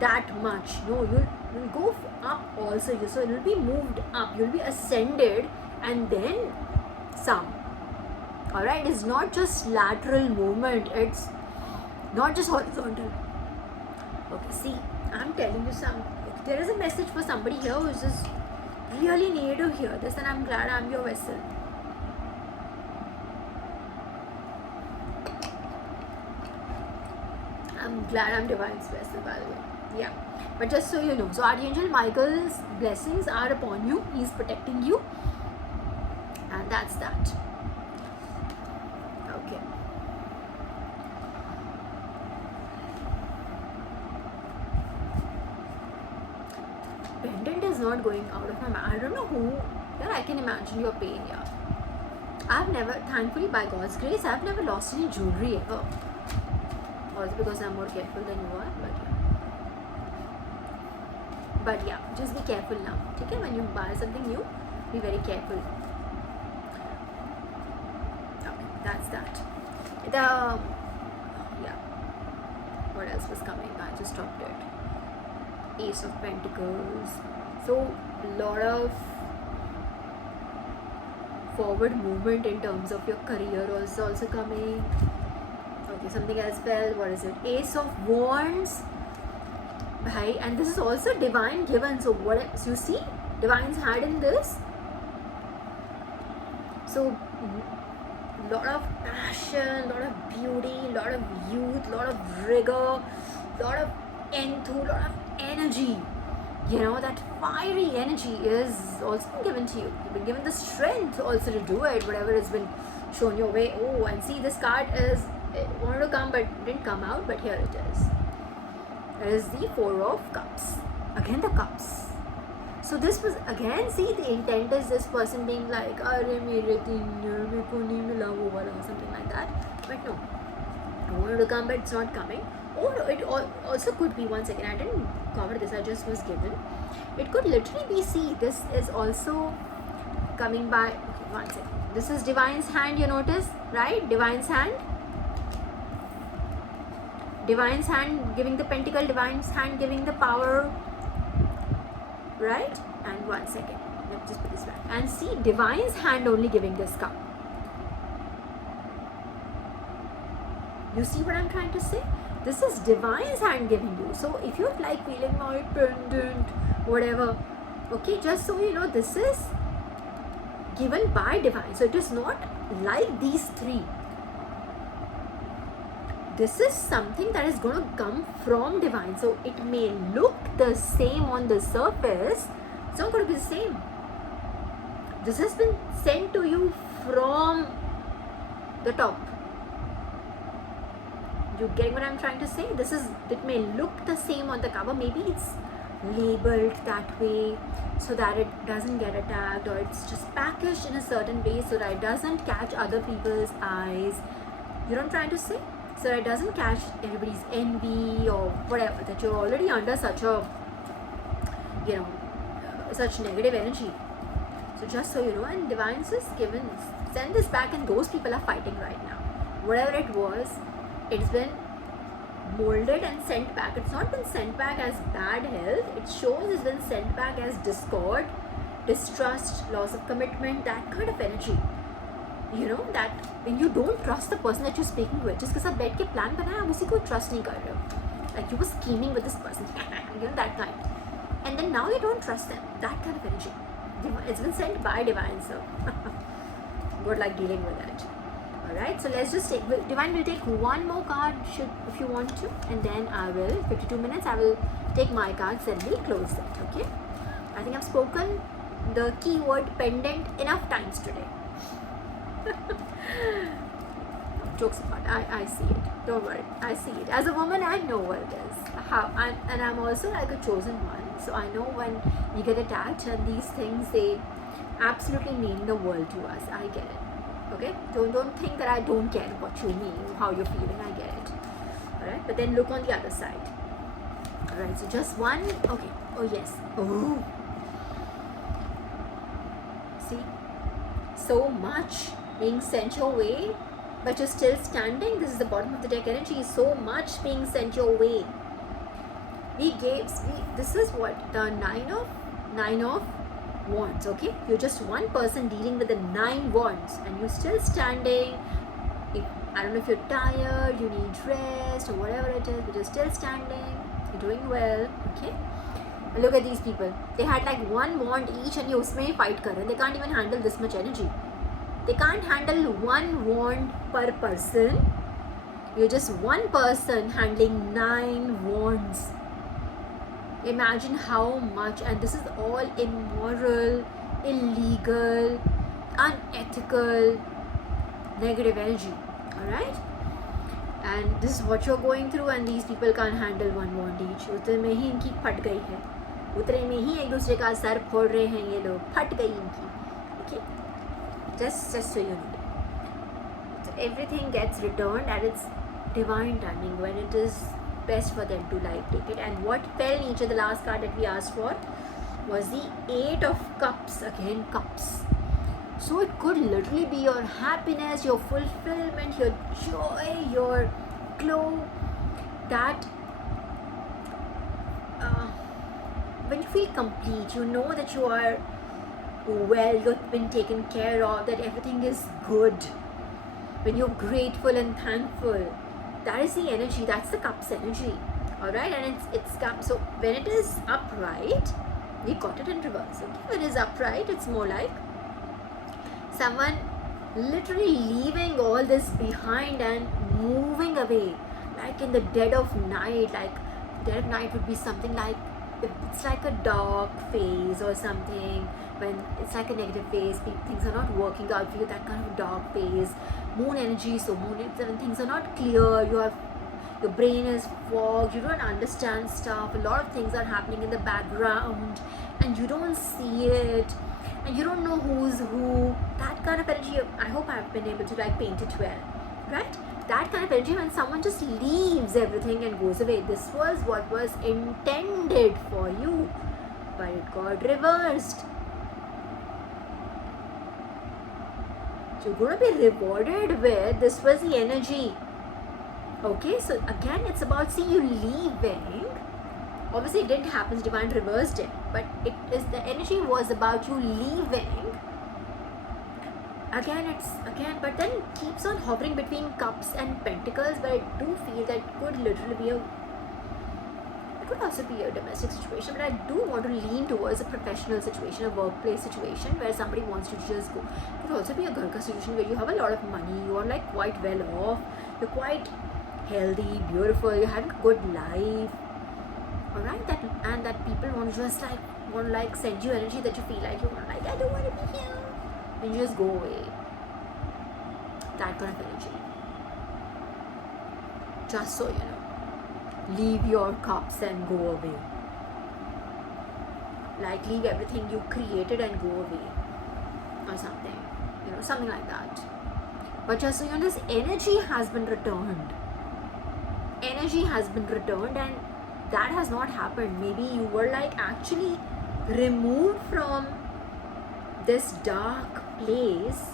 that much. No, you'll go up also. So you'll be moved up. You'll be ascended and then some. Alright, it's not just lateral movement. It's not just horizontal. Okay, see, I'm telling you there is a message for somebody here who's just really need to hear this, and I'm glad I'm your vessel. I'm glad I'm Divine's vessel, by the way. Yeah, but just so you know, so Archangel Michael's blessings are upon you. He's protecting you, and that's that. Okay. Pendant is not going out of my mind. I don't know who. Yeah, I can imagine your pain. Yeah, I've never, thankfully by God's grace, I've never lost any jewelry ever. Also because I'm more careful than you are, but yeah, just be careful now. Okay, when you buy something new, be very careful. Okay, that's that. Yeah. What else was coming? I just stopped it. Ace of Pentacles. So lot of forward movement in terms of your career also coming. Okay, something else fell. What is it? Ace of Wands. Right, and this is also divine given. So what you see, Divine's hand in this. So lot of passion, lot of beauty, lot of youth, lot of rigor, lot of enthu, lot of energy. that fiery energy is also been given to you. You've been given the strength also to do it, whatever has been shown your way. Oh, and see, this card is, it wanted to come but didn't come out, but here it is. It is the Four of Cups. Again, the cups. So this was, again, see, the intent is this person being like, "Arey mere mere ko nahi mila wo wala," something like that. But no, I wanted to come, but it's not coming. Or it also could be, one second, I didn't cover this, I just was given. It could literally be, see, this is also coming by, okay, one second. This is Divine's hand, you notice, right? Divine's hand. Divine's hand giving the pentacle, Divine's hand giving the power, right? And one second, let me just put this back. And see, Divine's hand only giving this cup. You see what I'm trying to say? This is Divine's hand giving you. So if you're like feeling my pendant, whatever, okay, just so you know, this is given by Divine. So it is not like these three. This is something that is going to come from Divine. So it may look the same on the surface. It's not going to be the same. This has been sent to you from the top. You getting what I'm trying to say? It may look the same on the cover. Maybe it's labeled that way so that it doesn't get attacked, or it's just packaged in a certain way so that it doesn't catch other people's eyes. You know what I'm trying to say? So that it doesn't catch everybody's envy or whatever, that you're already under such a, such negative energy. So just so you know, and Divine's is given, send this back, and those people are fighting right now. Whatever it was, it's been molded and sent back. It's not been sent back as bad health. It shows it's been sent back as discord, distrust, loss of commitment, that kind of energy. That when you don't trust the person that you're speaking with, जिसके साथ बैठ के plan बनाया, आप उसी को trust नहीं कर रहे हो. Like you were scheming with this person, that kind. And then now you don't trust them. That kind of energy. It's been sent by Divine, so good luck dealing with it. Alright, so let's just take, Divine will take one more card if you want to, and then I will, 52 minutes, I will take my cards and we close it, okay? I think I've spoken the keyword pendant enough times today. Jokes apart, I see it, don't worry, I see it. As a woman, I know what it is, and I'm also like a chosen one, so I know when you get attacked, and these things, they absolutely mean the world to us. I get it. Okay, don't think that I don't care what you mean, how you're feeling. I get it. Alright, but then look on the other side. Alright, so just one. Okay, oh yes. Oh, see, so much being sent your way, but you're still standing. This is the bottom of the deck energy. So much being sent your way. This is what the nine of wands. Okay, you're just one person dealing with the 9 wands, and you're still standing. I don't know if you're tired, you need rest, or whatever it is, but you're still standing, you're doing well. Okay, and look at these people. They had like 1 wand each, and you usme fight kar rahe. They can't even handle this much energy. They can't handle 1 wand per person. You're just one person handling 9 wands. Imagine how much, and this is all immoral, illegal, unethical, negative energy. Alright? And this is what you're going through, and these people can't handle 1 wand each. उतरे में ही इनकी फट गई है. उतरे में ही एक दूसरे का सर फोड़ रहे हैं ये लोग. फट गई इनकी. Okay? Just so you know. So everything gets returned at its divine timing, when it is best for them to take it. And what fell in each of the last card that we asked for was the 8 of Cups. Again, cups. So it could literally be your happiness, your fulfillment, your joy, your glow. That when you feel complete, you know that you are well, you've been taken care of, that everything is good. When you're grateful and thankful, that is the energy. That's the Cups energy. Alright, and it's Cup. So when it is upright, we got it in reverse. Okay, when it is upright, it's more like someone literally leaving all this behind and moving away, like in the dead of night. Like dead of night would be something like it's like a dark phase or something, when it's like a negative phase, things are not working out for you, that kind of dark phase, moon energy. So when things are not clear, your brain is fogged, you don't understand stuff, a lot of things are happening in the background and you don't see it, and you don't know who's who, that kind of energy. I hope I've been able to like paint it well, right? That kind of energy when someone just leaves everything and goes away. This was what was intended for you, but it got reversed. So you're going to be rewarded with, this was the energy. Okay, so again, it's about, see, you leaving. Obviously, it didn't happen, divine reversed it, but it is, the energy was about you leaving. Again, but then it keeps on hovering between cups and pentacles, but I do feel that it could literally be it could also be a domestic situation, but I do want to lean towards a professional situation, a workplace situation where somebody wants to just go. It could also be a Garka situation where you have a lot of money, you are like quite well off, you're quite healthy, beautiful, you're having a good life. Alright, that people want to just like send you energy that you feel like you want, like, I don't want to be here, and you just go away. That kind of energy. Just so you know, leave your cups and go away. Like, leave everything you created and go away, or something, you know, something like that. But just so you know, this energy has been returned. Energy has been returned, and that has not happened. Maybe you were like actually removed from this dark place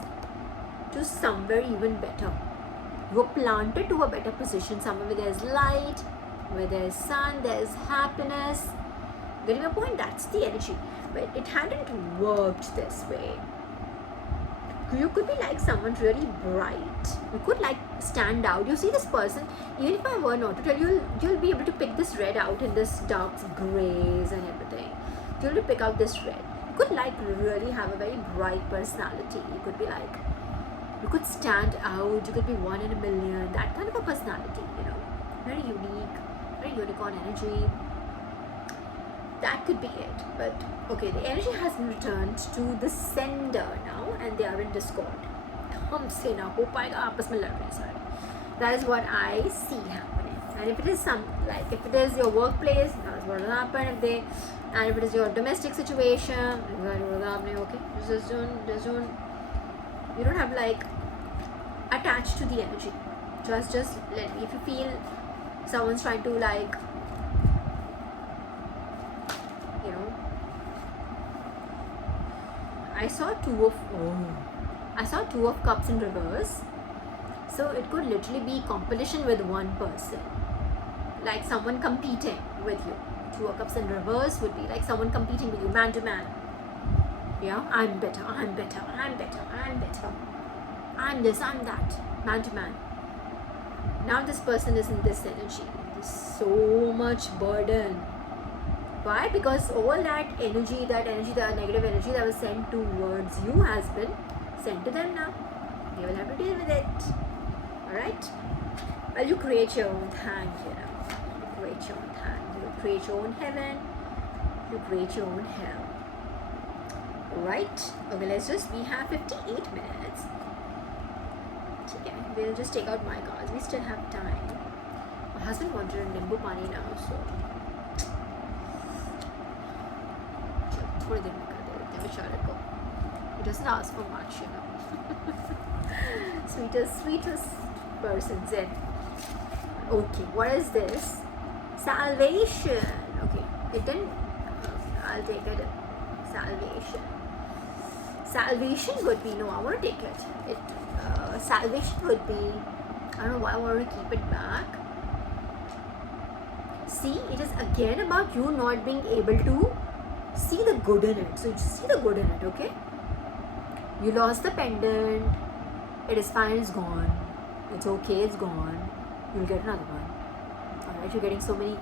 to somewhere even better. You were planted to a better position, somewhere where there's light, where there's sun, there's happiness. Getting a point? That's the energy. But it hadn't worked this way. You could be like someone really bright. You could like stand out. You see this person, even if I were not to tell you, you'll be able to pick this red out in this dark grays and everything. You'll be able to pick out this red. You could like really have a very bright personality. You could be like, you could stand out. You could be one in a million. That kind of a personality, you know, very unique, very unicorn energy. That could be it. But okay, the energy has been returned to the sender now, and they are in discord. हमसे ना हो पाएगा, आपस में लड़ रहे हैं सारे. That is what I see happening. And if it is if it is your workplace, that's what will happen. And if it is your domestic situation, exactly what will happen. Okay, just don't. You don't have like attached to the energy. Just let me. If you feel someone's trying to like, you know, I saw two of cups in reverse. So it could literally be competition with one person, like someone competing with you. Two of cups in reverse would be like someone competing with you, man to man. Yeah, I'm better, I'm better, I'm better, I'm better, I'm this, I'm that, man to man. Now this person is in this energy. There's so much burden. Why? Because all that energy, the negative energy that was sent towards you has been sent to them now. They will have to deal with it. Alright? Well, you create your own thing, you know. You create your own thing. You create your own heaven. You create your own hell. Right? Okay, we have 58 minutes. Okay, we'll just take out my cards. We still have time. My husband wanted a nimbu pani now, so थोड़ी देर में कर देते हैं बेचारे को. He doesn't ask for much, you know. sweetest persons in. Okay, what is this? Salvation. Okay, it didn't. I'll take it. Salvation would be, no, I want to take it. Salvation would be, I don't know why I want to keep it back. See, it is again about you not being able to see the good in it. So you just see the good in it, okay? You lost the pendant. It is fine, it's gone. It's okay, it's gone. You'll get another one. Alright, you're getting so many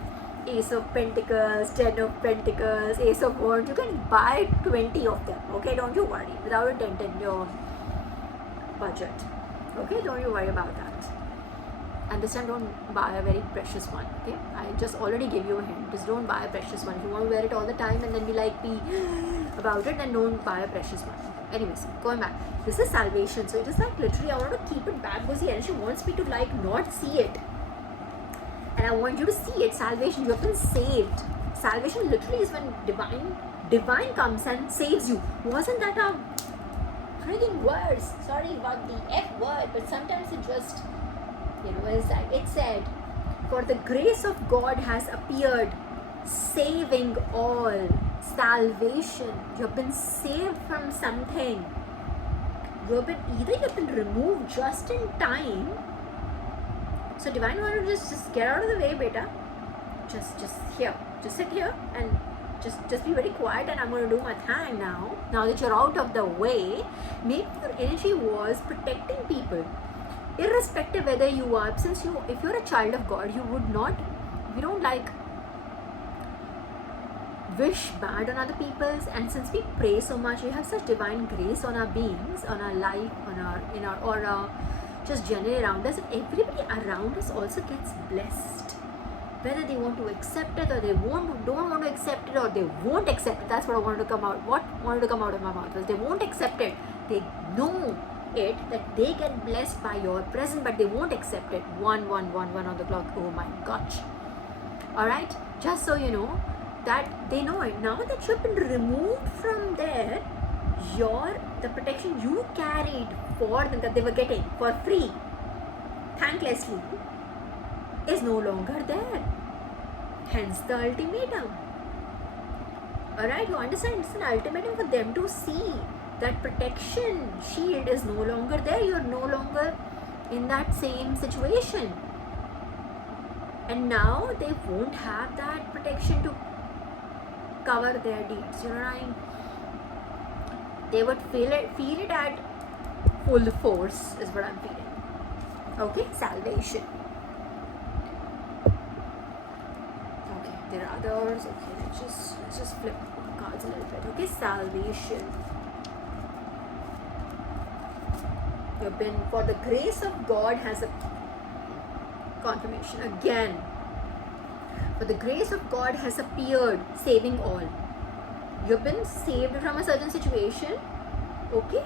Ace of Pentacles, 10 of Pentacles, Ace of Wands. You can buy 20 of them, okay? Don't you worry. Without a dent in your budget. Okay, don't you worry about that. And this time don't buy a very precious one, okay? I just already gave you a hint. Just don't buy a precious one. If you want to wear it all the time and then be like me about it, then don't buy a precious one. Anyways, going back, this is salvation. So it is like literally I want to keep it back because the energy wants me to like not see it, and I want you to see it. Salvation, you have been saved. Salvation literally is when divine comes and saves you. Wasn't that a frigging words? Sorry about the F word, but sometimes it just, it's like it said, for the grace of God has appeared, saving all. Salvation. You have been saved from something. Either you have been removed just in time. So divine wanted to just get out of the way, beta. Just here. Just sit here and just be very quiet, and I'm going to do my thing now. Now that you're out of the way, maybe your energy was protecting people. Irrespective whether you are, if you're a child of God, you don't like wish bad on other people's, and since we pray so much, we have such divine grace on our beings, on our life, in our aura, just generally around us, and everybody around us also gets blessed. Whether they want to accept it or they don't want to accept it, or they won't accept it. That's what wanted to come out of my mouth was they won't accept it. They know it that they get blessed by your presence, but they won't accept it. 1 on the clock. Oh my gosh. Alright, just so you know that they know it. Now that you've been removed from there, the protection you carried for them, that they were getting for free, thanklessly, is no longer there. Hence the ultimatum. Alright, you understand? It's an ultimatum for them to see that protection shield is no longer there. You're no longer in that same situation. And now they won't have that protection to cover their deeds. You know what I mean? They would feel it at full force is what I'm feeling. Okay, salvation. Okay, there are others. Okay, let's just flip cards a little bit. Okay, salvation. You've been, for the grace of God has a confirmation again. For the grace of God has appeared, saving all. You've been saved from a certain situation. Okay,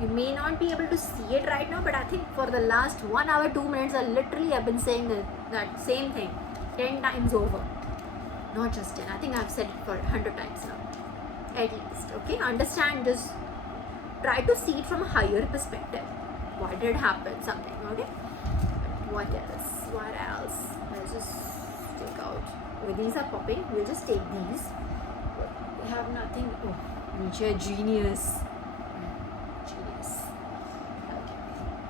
you may not be able to see it right now, but I think for the last 1 hour 2 minutes I've been saying that same thing 10 times over. Not just 10, I think I've said it for 100 times now at least. Okay, understand this. Try to see it from a higher perspective. Why did it happen? Something. Okay, what else? Let's just take out. Okay, these are popping. We'll just take these. We have nothing. Oh, Nietzsche, genius. Okay.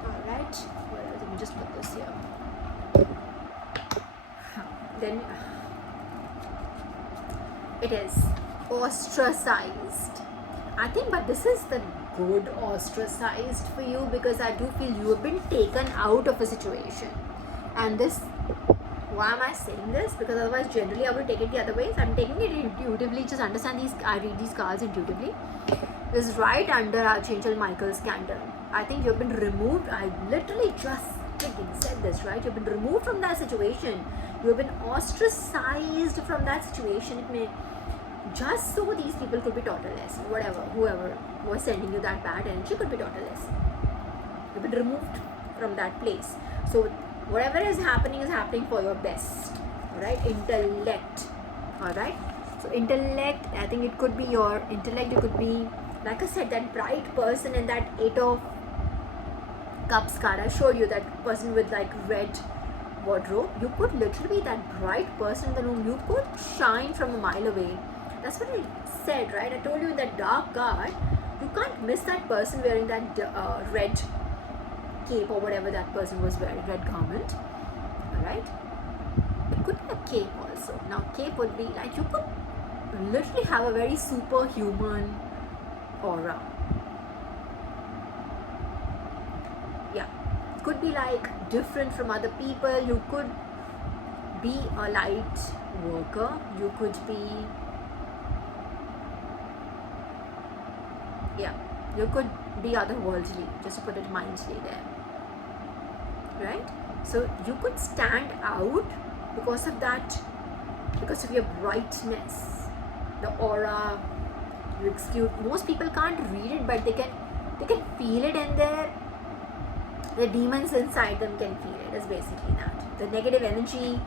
Alright. Well, let me just put this here. Then it is ostracized. I think, but this is the good ostracized for you, because I do feel you have been taken out of a situation. And this, why am I saying this? Because otherwise generally I would take it the other way. So I'm taking it intuitively. Just understand these. I read these cards intuitively. This is right under Archangel Michael's candle. I think you've been removed. I literally just said this, right? You've been removed from that situation. You've been ostracized from that situation. It may, just so these people could be taught a lesson. Whoever was sending you that bad energy could be taught a lesson. You've been removed from that place. So whatever is happening for your best. Alright? Intellect. Alright? So intellect, I think it could be your intellect. It could be, like I said, that bright person in that 8 of Cups card. I showed you that person with like red wardrobe. You could literally be that bright person in the room. You could shine from a mile away. That's what I said, right? I told you in that dark card, you can't miss that person wearing that red cape or whatever that person was wearing, red garment. Alright? It could be a cape also. Now cape would be like, you could literally have a very superhuman aura. Yeah. It could be like different from other people. You could be a light worker. You could be, yeah, you could be otherworldly, just to put it mindfully there. Right? So you could stand out because of that, because of your brightness, the aura you exude. Most people can't read it, but they can feel it in the demons inside them can feel it. Is basically that the negative energy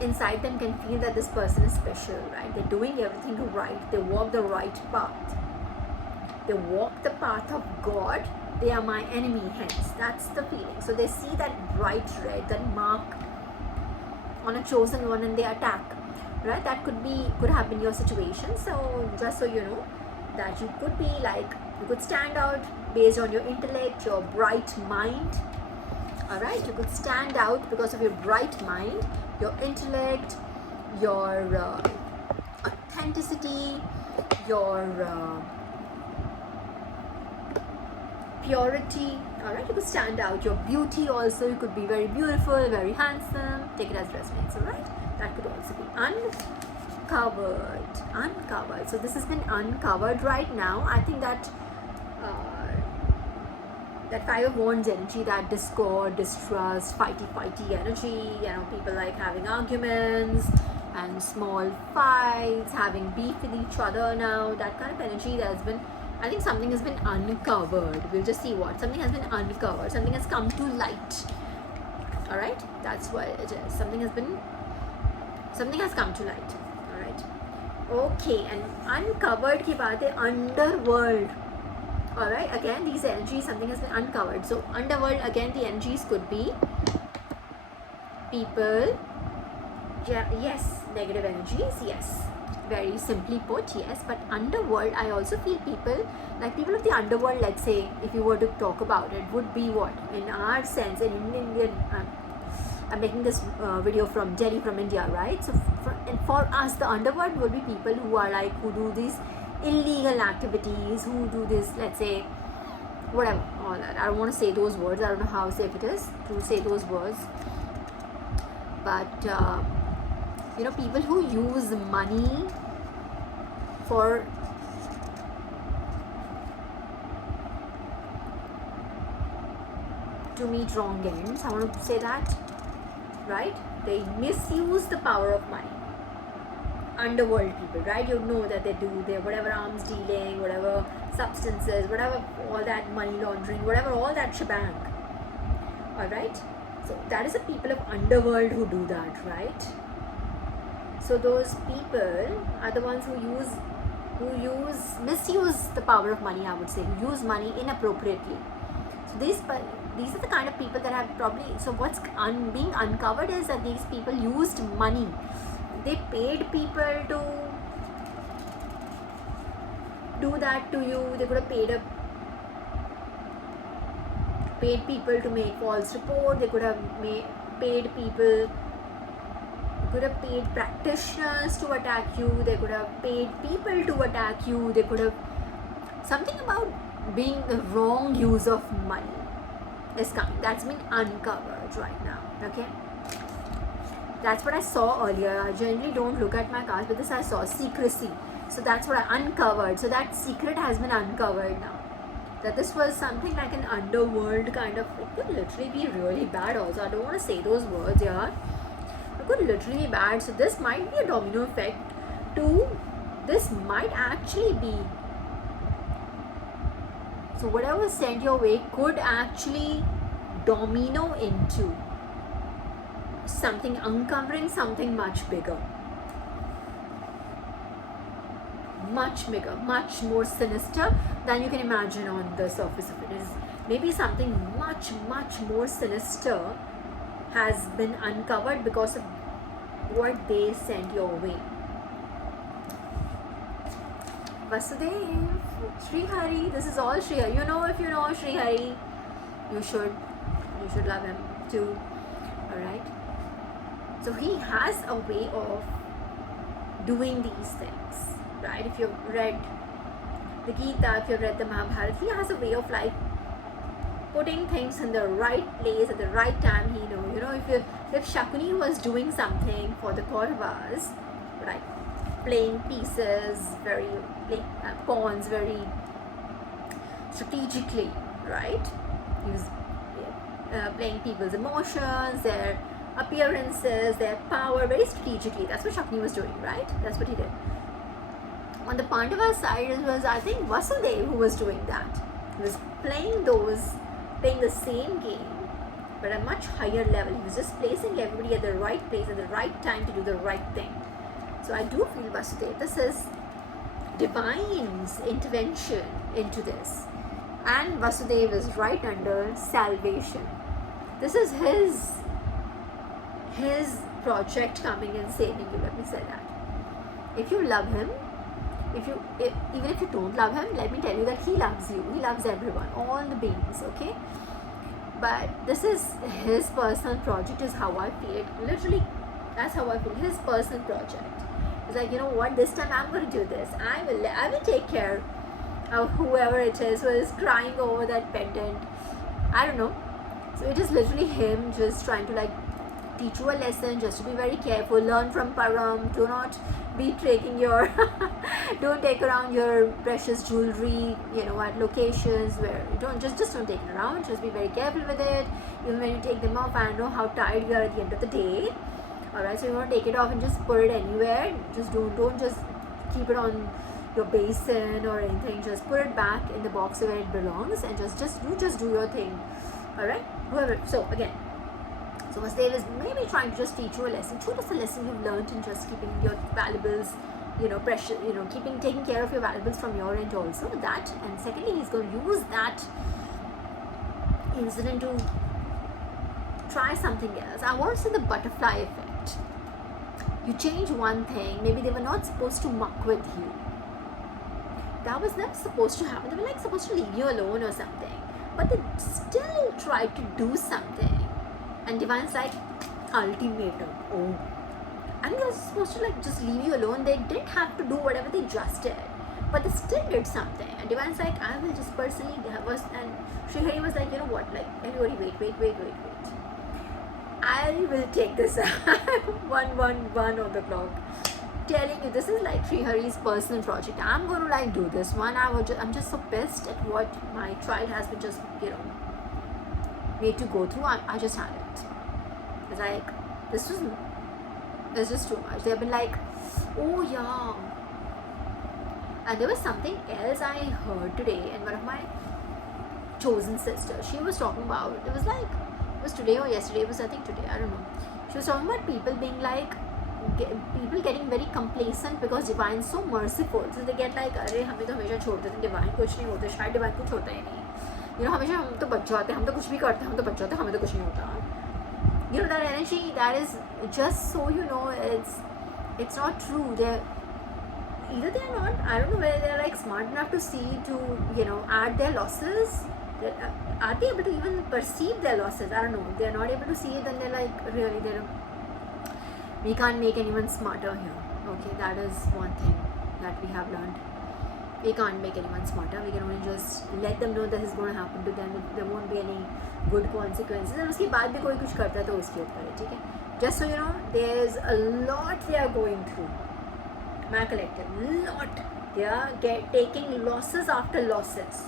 inside them can feel that this person is special, right? They're doing everything right. They walk the right path. They walk the path of God. They are my enemy, hence that's the feeling. So they see that bright red, that mark on a chosen one, and they attack, right? That could have been your situation. So just so you know that you could be like, you could stand out based on your intellect, your bright mind. All right, you could stand out because of your bright mind, your intellect, your authenticity, your purity. All right, you could stand out. Your beauty also, you could be very beautiful, very handsome. Take it as resonates. All right, that could also be uncovered. So this has been uncovered right now. I think that that Five of Wands energy, that discord, distrust, fighty energy, you know, people like having arguments and small fights, having beef with each other now, that kind of energy that has been, I think something has been uncovered. We'll just see what. Something has been uncovered. Something has come to light. All right? That's what it is. Something has come to light. All right? Okay. And uncovered ki baat hai, underworld. All right? Again, these energies, something has been uncovered. So, underworld, again, the energies could be people. Yeah, yes. Negative energies. Yes. Very simply put, yes. But underworld, I also feel people of the underworld, let's say, if you were to talk about it, would be what? In our sense, in Indian, I'm making this video from Delhi, from India, right? So for us, the underworld would be people who are like, who do these illegal activities, who do this, let's say, whatever, all that. I don't want to say those words. I don't know how safe it is to say those words. But, you know, people who use money for to meet wrong ends. I want to say that, right? They misuse the power of money. Underworld people, right? You know that they do their whatever arms dealing, whatever substances, whatever, all that money laundering, whatever, all that shebang. All right. So that is the people of underworld who do that, right? So those people are the ones who misuse the power of money, I would say, who use money inappropriately. So these are the kind of people that have probably, so what's being uncovered is that these people used money. They paid people to do that to you. They could have paid people to make false report. They could have paid people. Could have paid practitioners to attack you. They could have paid people to attack you. They could have something about being the wrong use of money is coming. That's been uncovered right now. Okay, that's what I saw earlier. I generally don't look at my cards, but this I saw secrecy. So that's what I uncovered. So that secret has been uncovered now. That this was something like an underworld kind of. It could literally be really bad. Also, I don't want to say those words here. It could literally be bad. So this might be a domino effect to, this might actually be, so whatever sent your way could actually domino into something, uncovering something much bigger, much bigger, much more sinister than you can imagine on the surface of it. Is maybe something much more sinister has been uncovered because of what they sent your way. Vasudev, Sri Hari, this is all Sri Hari. You know, if you know Sri Hari, you should love him too. Alright. So he has a way of doing these things. Right? If you've read the Gita, if you've read the Mahabharata, he has a way of like putting things in the right place at the right time. You know, if Shakuni was doing something for the Kauravas, right, playing pieces, pawns very strategically, right? He was playing people's emotions, their appearances, their power very strategically. That's what Shakni was doing, right? That's what he did. On the Pandava side, it was, I think, Vasudev who was doing that. He was playing the same game, but at a much higher level. He was just placing everybody at the right place at the right time to do the right thing. So I do feel Vasudev, this is divine's intervention into this. And Vasudev is right under salvation. This is his project coming and saving you, let me say that. If you love him, even if you don't love him, let me tell you that he loves you. He loves everyone, all the beings, okay? But this is his personal project, is how I feel it. Literally, that's how I feel. His personal project. It's like, you know what, this time I'm going to do this. I will take care of whoever it is who is crying over that pendant. I don't know. So it is literally him just trying to like teach you a lesson, just to be very careful. Learn from Param. Do not be taking your don't take around your precious jewelry, you know, at locations where you don't just don't take it around. Just be very careful with it. Even when you take them off, I know how tired you are at the end of the day. Alright, so you want to take it off and just put it anywhere. Just don't just keep it on your basin or anything. Just put it back in the box where it belongs and just do your thing. Alright, whoever. So again, so Vasudev is maybe trying to just teach you a lesson. Show us a lesson you've learned in just keeping your valuables, you know, precious, you know, taking care of your valuables from your end also. That, and secondly, he's going to use that incident to try something else. I want to say the butterfly effect. You change one thing, maybe they were not supposed to muck with you. That was not supposed to happen. They were like supposed to leave you alone or something. But they still tried to do something. And Divine's like, ultimatum. Oh. And they were supposed to like just leave you alone. They didn't have to do whatever they just did. But they still did something. And Divine's like, I will just personally and Srihari was like, you know what, like, everybody wait. I will take this 1:11 on the clock. Telling you, this is like Srihari's personal project. I'm going to like do this one. I'm just so pissed at what my child has been just, you know, made to go through. I just had it. It's like, this is just too much. They've been like, oh yeah. And there was something else I heard today, and one of my chosen sisters, she was talking about, it was today or yesterday, it was I think today, I don't know. She was talking about people being like, people getting very complacent because Divine is so merciful. So they get like, अरे हमें तो हमेशा छोड़ देते हैं, Divine कुछ नहीं होता, शायद Divine कुछ होता ही नहीं. You know, हमेशा हम तो बच जाते हैं, हम तो कुछ भी करते हैं, हम तो बच जाते हैं, हमें तो कुछ नहीं होता. You know, that energy, that is just so, you know, it's not true. Either they are not, I don't know whether they are like smart enough to see to, you know, add their losses. Are they able to even perceive their losses? I don't know. If they are not able to see it, then they're like, really, we can't make anyone smarter here. Okay, that is one thing that we have learned. We can't make anyone smarter. We can only just let them know this is going to happen to them. There won't be any good consequences. And उसके बाद भी कोई कुछ करता है तो उसके ऊपर है, ठीक है? Just so you know, there's a lot they are going through. My collective, lot. They are taking losses after losses,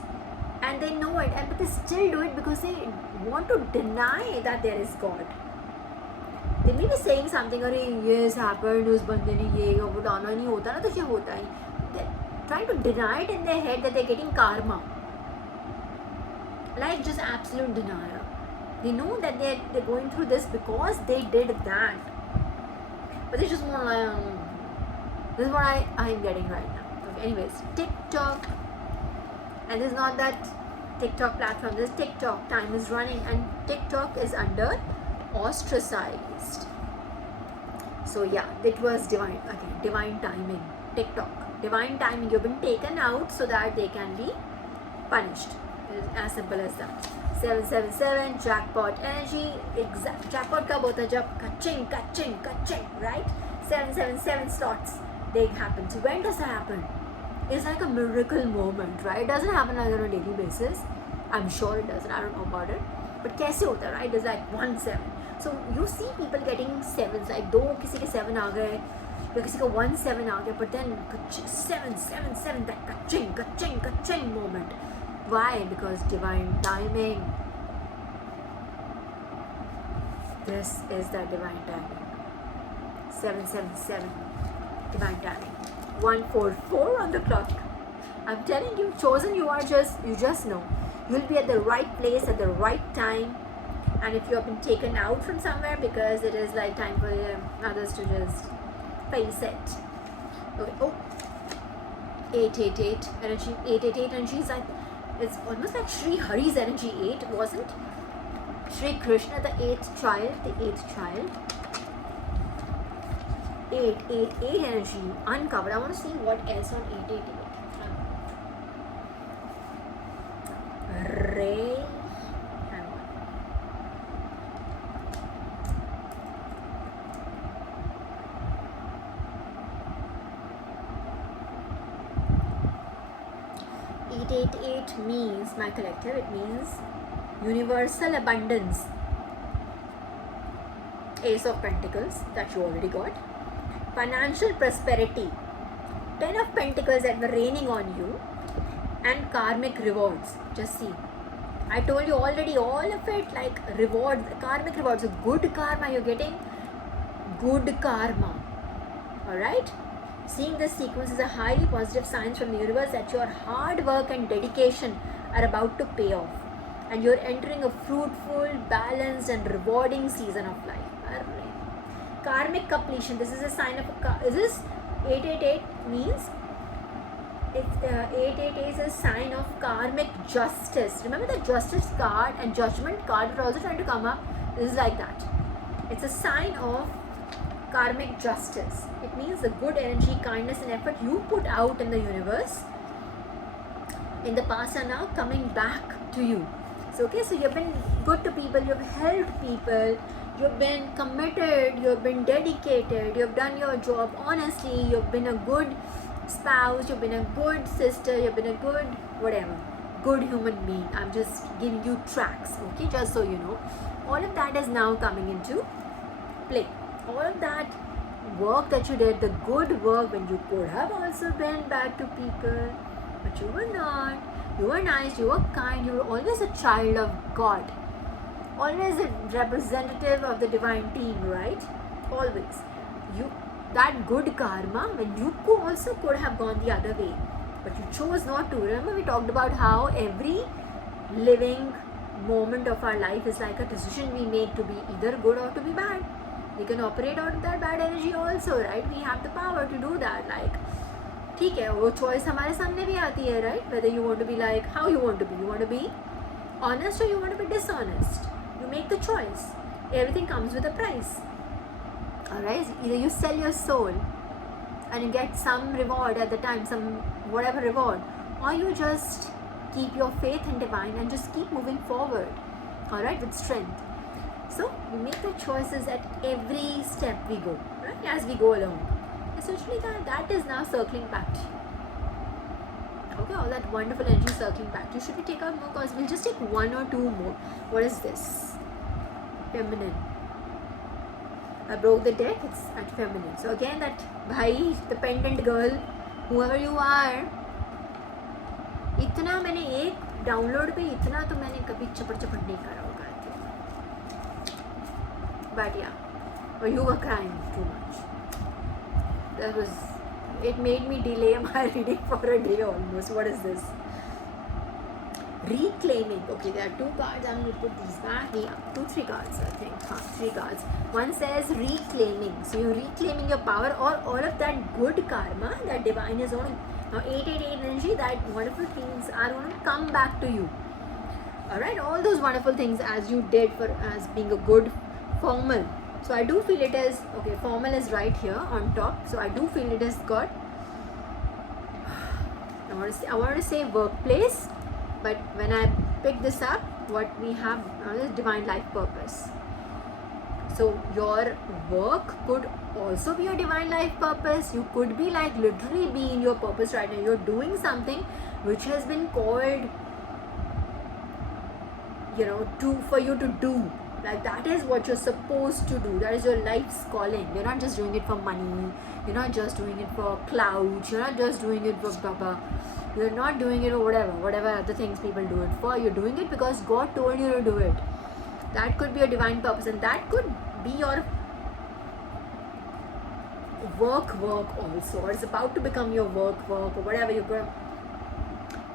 and they know it, but they still do it because they want to deny that there is God. They may be saying something, अरे ये happened, उस बंदे ने ये वो Dana नहीं होता ना तो क्या होता है? They're trying to deny it in their head that they're getting karma. Like just absolute denial. They know that they're going through this because they did that. But they just want like, this is what I am getting right now. Okay, anyways, TikTok. And this is not that TikTok platform. This TikTok time is running and TikTok is under ostracized. So yeah, it was divine again. Divine timing. TikTok. Divine timing. You've been taken out so that they can be punished. It's as simple as that. 777 jackpot energy. Exact jackpot कब होता है जब kaching, right? 777 slots. They happen. So when does that happen? It's like a miracle moment, right? It doesn't happen like on a daily basis. I'm sure it doesn't. I don't know about it. But कैसे होता है, right? It's like 1-7. So you see people getting 7s, like दो किसी के 7 आ गए, या किसी का 1-7 आ गया, but then 7, that kaching moment. Why? Because divine timing. This is the divine timing. 777 divine timing. 144 on the clock. I'm telling you, chosen, you just know. You'll be at the right place at the right time. And if you have been taken out from somewhere, because it is like time for others to just face it. Okay. Oh, 888 energy. 888 energy is like, it's almost like Sri Hari's energy. 8, wasn't Sri Krishna the 8th child? The 8th child. 888 energy uncovered. I want to see what else on 888. Ray. Hang on. Eight means, my collective, it means universal abundance. Ace of Pentacles, that you already got. Financial prosperity. 10 of Pentacles that were raining on you. And karmic rewards. Just see. I told you already, all of it, like rewards, karmic rewards. So good karma, you're getting good karma. Alright? Seeing this sequence is a highly positive sign from the universe that your hard work and dedication are about to pay off. And you're entering a fruitful, balanced and rewarding season of life. Karmic completion. This is a sign of a... Is this 888 means... It's 888 is a sign of karmic justice. Remember the justice card and judgment card are also trying to come up. This is like that. It's a sign of karmic justice. It means the good energy, kindness and effort you put out in the universe in the past are now coming back to you. So okay, so you've been good to people, you've helped people, you've been committed, you've been dedicated, you've done your job honestly, you've been a good spouse, you've been a good sister, you've been a good whatever, good human being. I'm just giving you tracks, okay, just so you know. All of that is now coming into play. All of that work that you did, the good work when you could have also been bad to people, but you were not. You were nice, you were kind, you were always a child of God, always a representative of the divine team, right? Always. You, that good karma, when you also could have gone the other way, but you chose not to. Remember we talked about how every living moment of our life is like a decision we make to be either good or to be bad. We can operate out of that bad energy also, right? We have the power to do that. Like, ठीक है, वो choice हमारे सामने भी आती है, right? Whether you want to be like, how you want to be honest or you want to be dishonest. You make the choice. Everything comes with a price. Alright, either you sell your soul and you get some reward at the time, some whatever reward, or you just keep your faith in divine and just keep moving forward, alright, with strength. So we make the choices at every step we go, right, as we go along. Essentially that is now circling back to you. Okay, all that wonderful energy circling back to you. Should we take out more cards? We'll just take one or two more. What is this? Feminine. I broke the deck, it's at feminine. So again, that bhai, the pendant girl, whoever you are, इतना मैंने एक download पे इतना तो मैंने कभी चपट नहीं करा होगा. But yeah, or you were crying too much. That was, it made me delay my reading for a day almost. What is this? Reclaiming. Okay, there are two cards. I'm going to put these back. Yeah, 3 cards, I think. 3 cards. One says reclaiming. So you're reclaiming your power or all of that good karma that divine is on. Now 888 energy, that wonderful things are going to come back to you. Alright, all those wonderful things as you did for as being a good formal. So I do feel it is, okay, formal is right here on top. So I do feel it has got, I want to say workplace, but when I pick this up, what we have is divine life purpose. So your work could also be your divine life purpose. You could be like literally be in your purpose right now. You're doing something which has been called, you know, for you to do. Like that is what you're supposed to do. That is your life's calling. You're not just doing it for money. You're not just doing it for clout. You're not just doing it for baba. You're not doing it for whatever other things people do it for. You're doing it because God told you to do it. That could be a divine purpose, and that could be your work also, or it's about to become your work, or whatever you're going.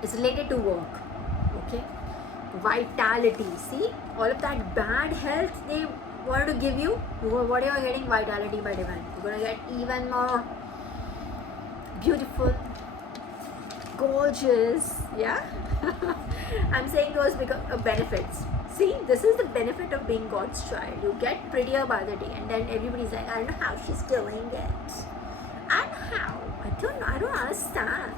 It's related to work. Okay. Vitality. See, all of that bad health they wanted to give you. What are you getting? Vitality by divine. You're gonna get even more beautiful, gorgeous. Yeah. I'm saying those benefits. See, this is the benefit of being God's child. You get prettier by the day, and then everybody's like, I don't know how she's doing it. And how? I don't understand.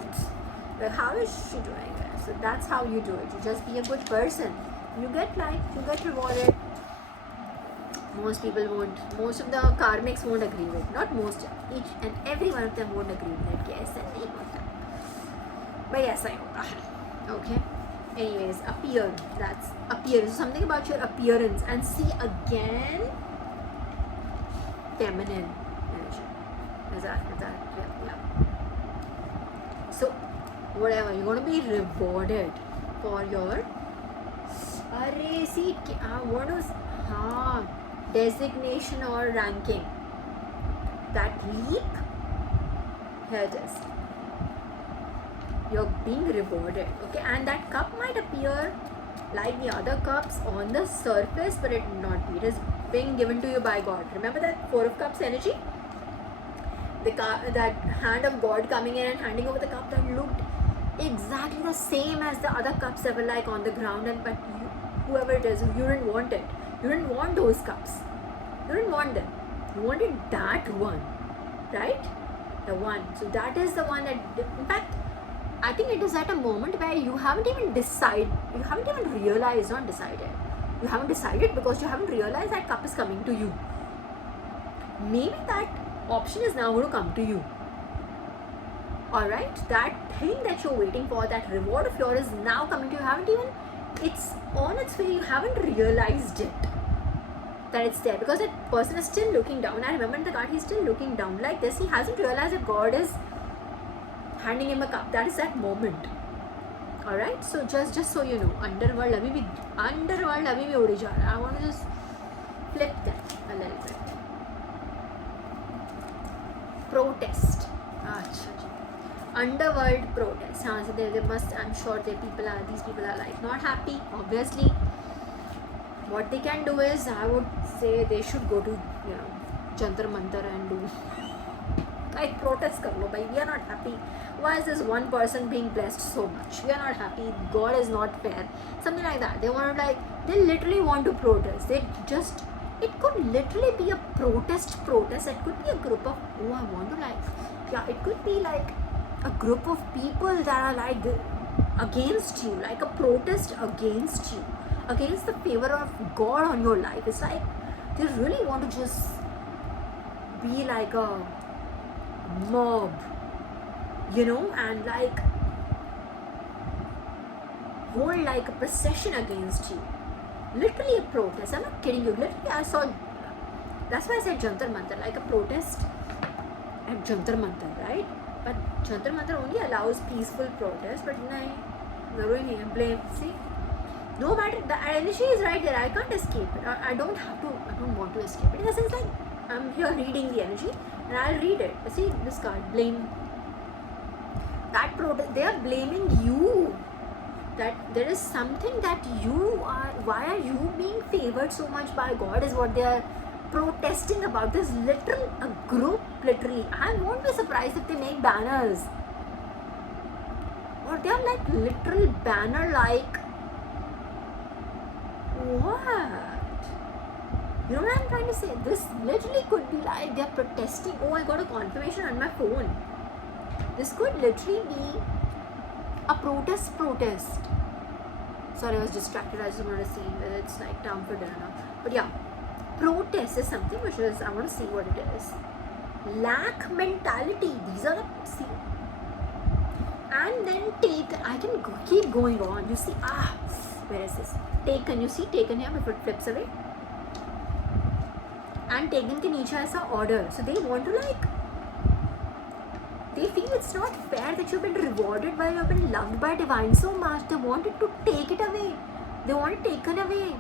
Like, how is she doing it? So that's how you do it. You just be a good person. You get liked, you get rewarded. Most people won't. Most of the karmics won't agree with. Not most. Each and every one of them won't agree with it. Yes, and nahi hota. But yes, I know. Okay. Anyways, appear. That's appearance. Something about your appearance. And see again, feminine energy. Is that yeah. So whatever, you're going to be rewarded for your designation or ranking. That leap, here it is. You're being rewarded. Okay, and that cup might appear like the other cups on the surface, but it will not be. It is being given to you by God. Remember that Four of Cups energy? That hand of God coming in and handing over the cup that looked exactly the same as the other cups that were like on the ground, and but whoever it is, you didn't want it. You didn't want those cups. You didn't want them. You wanted that one, right? The one. So that is the one that, in fact, I think it is at a moment where you haven't even decided, you haven't even realized, not decided. You haven't decided because you haven't realized that cup is coming to you. Maybe that option is now going to come to you. Alright, that thing that you're waiting for, that reward of yours is now coming to you. You haven't even, it's on its way, you haven't realized it, that it's there, because that person is still looking down. I remember in the card, he's still looking down like this. He hasn't realized that God is handing him a cup. That is that moment. Alright, so just so you know, underworld abhi bhi udi ja raha hai. I want to just flip that a little bit. Protest. Underworld protest. So they must, I'm sure these people are like not happy, obviously. What they can do is, I would say they should go to, Jantar Mantar and do like protest kar lo, bhai, we are not happy. Why is this one person being blessed so much? We are not happy. God is not fair. Something like that. They literally want to protest. It could literally be a protest. It could be a group of, it could be like a group of people that are like against you, like a protest against you, against the favor of God on your life. It's like they really want to just be like a mob, and like hold like a procession against you. Literally a protest. I'm not kidding you. Literally, I saw. That's why I said Jantar Mantar, like a protest at Jantar Mantar, right? But Jantar Mantar only allows peaceful protest. But blame. See, no matter, the energy is right there. I can't escape it. I don't want to escape it. In the sense, like, I'm here reading the energy, and I'll read it. See this card, blame. That protest, they are blaming you. That there is something that you are. Why are you being favored so much by God? Is what they are protesting about. This a group, literally. I won't be surprised if they make banners, or they are like literal banner, like what? You know what I'm trying to say? This literally could be like they're protesting. Oh, I got a confirmation on my phone. This could literally be a protest. Sorry, I was distracted. I just wanted to see whether it's like time for dinner now. But yeah, protest is something which is, I want to see what it is. Lack mentality. These are the, see. And then I can keep going on. You see, where is this? Taken, you see, taken here before it flips away. And taken ke niche aisa order. So they want to like, they feel it's not fair that you've been rewarded by, you've been loved by divine so much. They wanted to take it away. They want it taken away.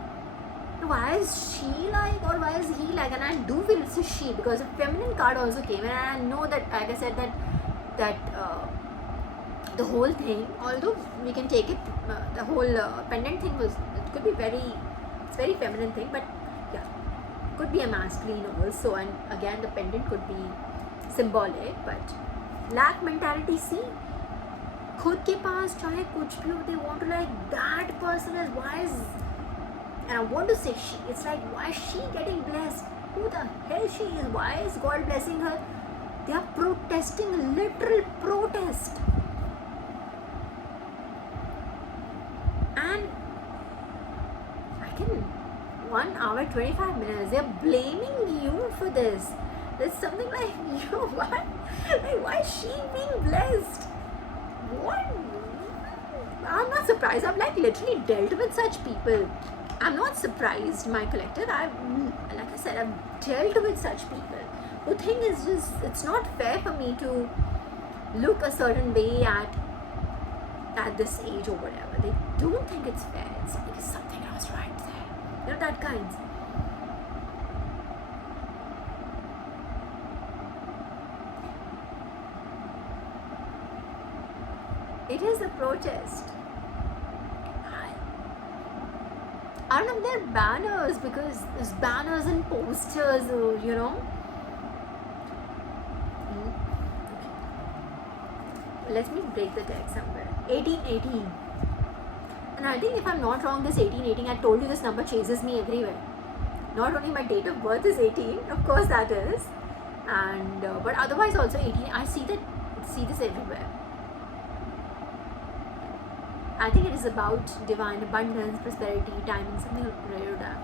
why is she like, or why is he like? And I do feel it's a she, because a feminine card also came, and I know that, like I said, that the whole thing, although we can take it, the whole pendant thing was, it could be it's very feminine thing, but yeah, could be a masculine also, and again the pendant could be symbolic, but lack mentality, see, खुद के पास चाहे कुछ भी हो, they want to like, that person is wise, and I want to say she, it's like, why is she getting blessed? Who the hell she is? Why is God blessing her? They are protesting, literal protest. And I can 1 hour 25 minutes they're blaming you for this. It's something like, you know what? Like, why is she being blessed? What? I'm not surprised. I've like literally dealt with such people. I'm not surprised, my collective. Like I said, I've dealt with such people. The thing is just, it's not fair for me to look a certain way at this age or whatever. They don't think it's fair. It's like something else right there. You know, that kind. It is a protest. I don't know if they're banners, because there's banners and posters, you know. Let me break the deck somewhere. 1818. And I think if I'm not wrong, this 1818, I told you this number chases me everywhere. Not only my date of birth is 18, of course that is, and but otherwise also 18. I see this everywhere. I think it is about divine abundance, prosperity, timing, something related to that.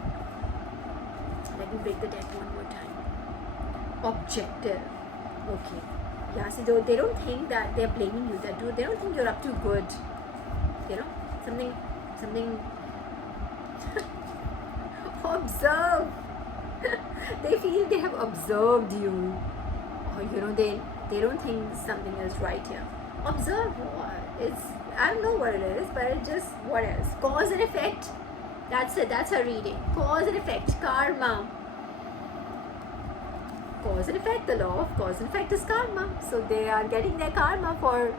Let me break the deck one more time. Objective. Okay. Yeah, see, they don't think that they're blaming you. They don't think you're up to good. You know, something. Observe. They feel they have observed you, or you know, they don't think something is right here. Observe what? I don't know what it is, but it just, what else? Cause and effect. That's it. That's her reading. Cause and effect. Karma. Cause and effect. The law of cause and effect is karma. So they are getting their karma for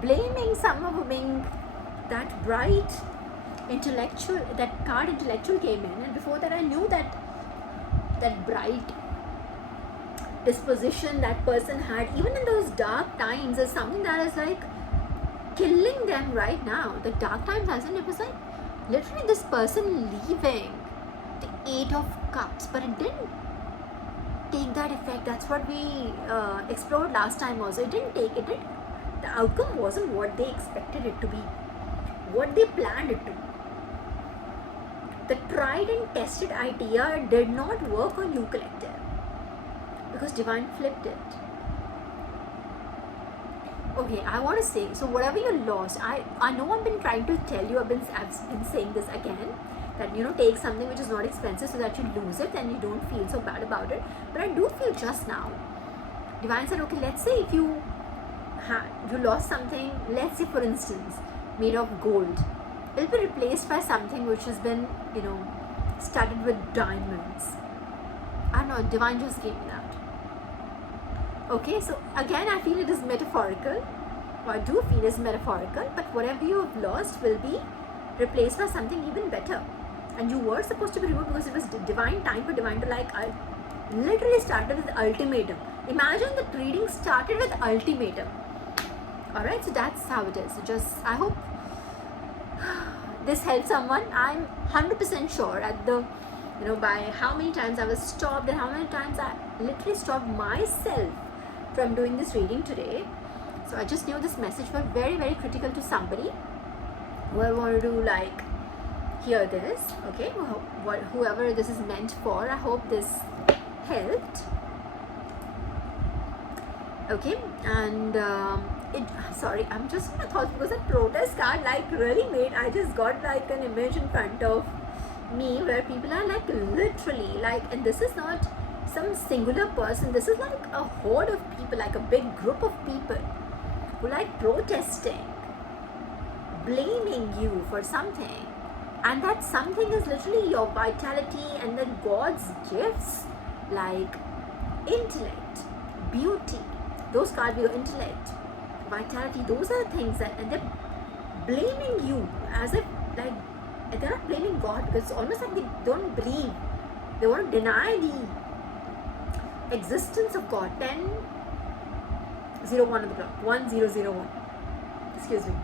blaming someone for being that bright, intellectual. That card intellectual came in, and before that I knew that bright disposition that person had, even in those dark times, is something that is like killing them right now. The dark times hasn't, it was like literally this person leaving the 8 of Cups, but it didn't take that effect. That's what we explored last time also. It didn't take it. The outcome wasn't what they expected it to be, what they planned it to. The tried and tested idea did not work on you, collective, because divine flipped it. Okay, I want to say, so whatever you lost, I know I've been trying to tell you, I've been saying this again, that, you know, take something which is not expensive so that you lose it and you don't feel so bad about it. But I do feel just now, divine said, okay, let's say if you lost something, let's say for instance, made of gold, it'll be replaced by something which has been, you know, studded with diamonds. I don't know, divine just gave me that. Okay, so again, I feel it is metaphorical, or I do feel it is metaphorical, but whatever you have lost will be replaced by something even better. And you were supposed to be removed because it was divine time for divine to like, I literally started with ultimatum. Imagine the reading started with ultimatum. Alright, so that's how it is. So just, I hope this helps someone. I'm 100% sure at the, you know, by how many times I was stopped and how many times I literally stopped myself from doing this reading today. So I just knew this message was very, very critical to somebody who I wanted to like hear this. Okay, whoever this is meant for, I hope this helped. Okay, and sorry, I'm just in a thought because that protest card like really made, I just got like an image in front of me where people are like literally like, and this is not some singular person, this is like a horde of people, like a big group of people who like protesting, blaming you for something, And that something is literally your vitality and then God's gifts like intellect, beauty. Those cards with your intellect, vitality, those are the things that, and they're blaming you as if like they're not blaming God, because it's almost like they don't believe. They want to deny the existence of God. 10:01 on the clock. 1001. Excuse me.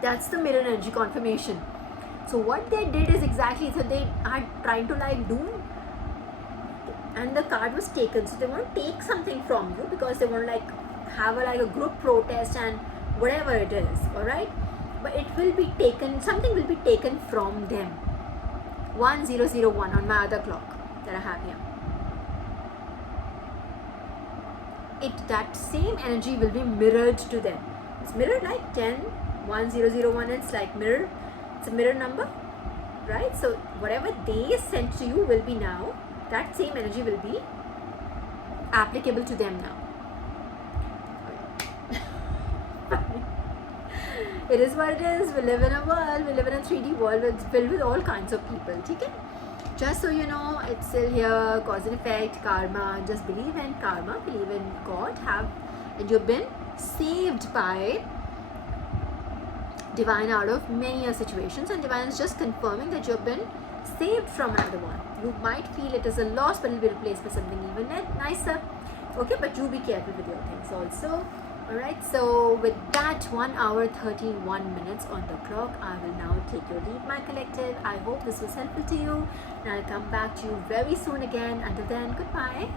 That's the mirror energy confirmation. So what they did is exactly, so they are trying to like do, and the card was taken. So they want to take something from you because they want to like have a group protest and whatever it is, alright? But it will be taken, something will be taken from them. 1001 on my other clock that I have here. That same energy will be mirrored to them. It's mirrored like 10:1001. It's like mirror. It's a mirror number, right? So whatever they sent to you will be now, that same energy will be applicable to them now. It is what it is. We live in a world, we live in a 3D world filled with all kinds of people. Okay? Just so you know, it's still here, cause and effect, karma. Just believe in karma, believe in God, and you've been saved by divine out of many situations, and divine is just confirming that you've been saved from another one. You might feel it is a loss, but it will be replaced by something even nicer. Okay, but you be careful with your things also. Alright, so with that 1 hour 31 minutes on the clock, I will now take your lead, my collective. I hope this was helpful to you, and I'll come back to you very soon again. Until then, goodbye.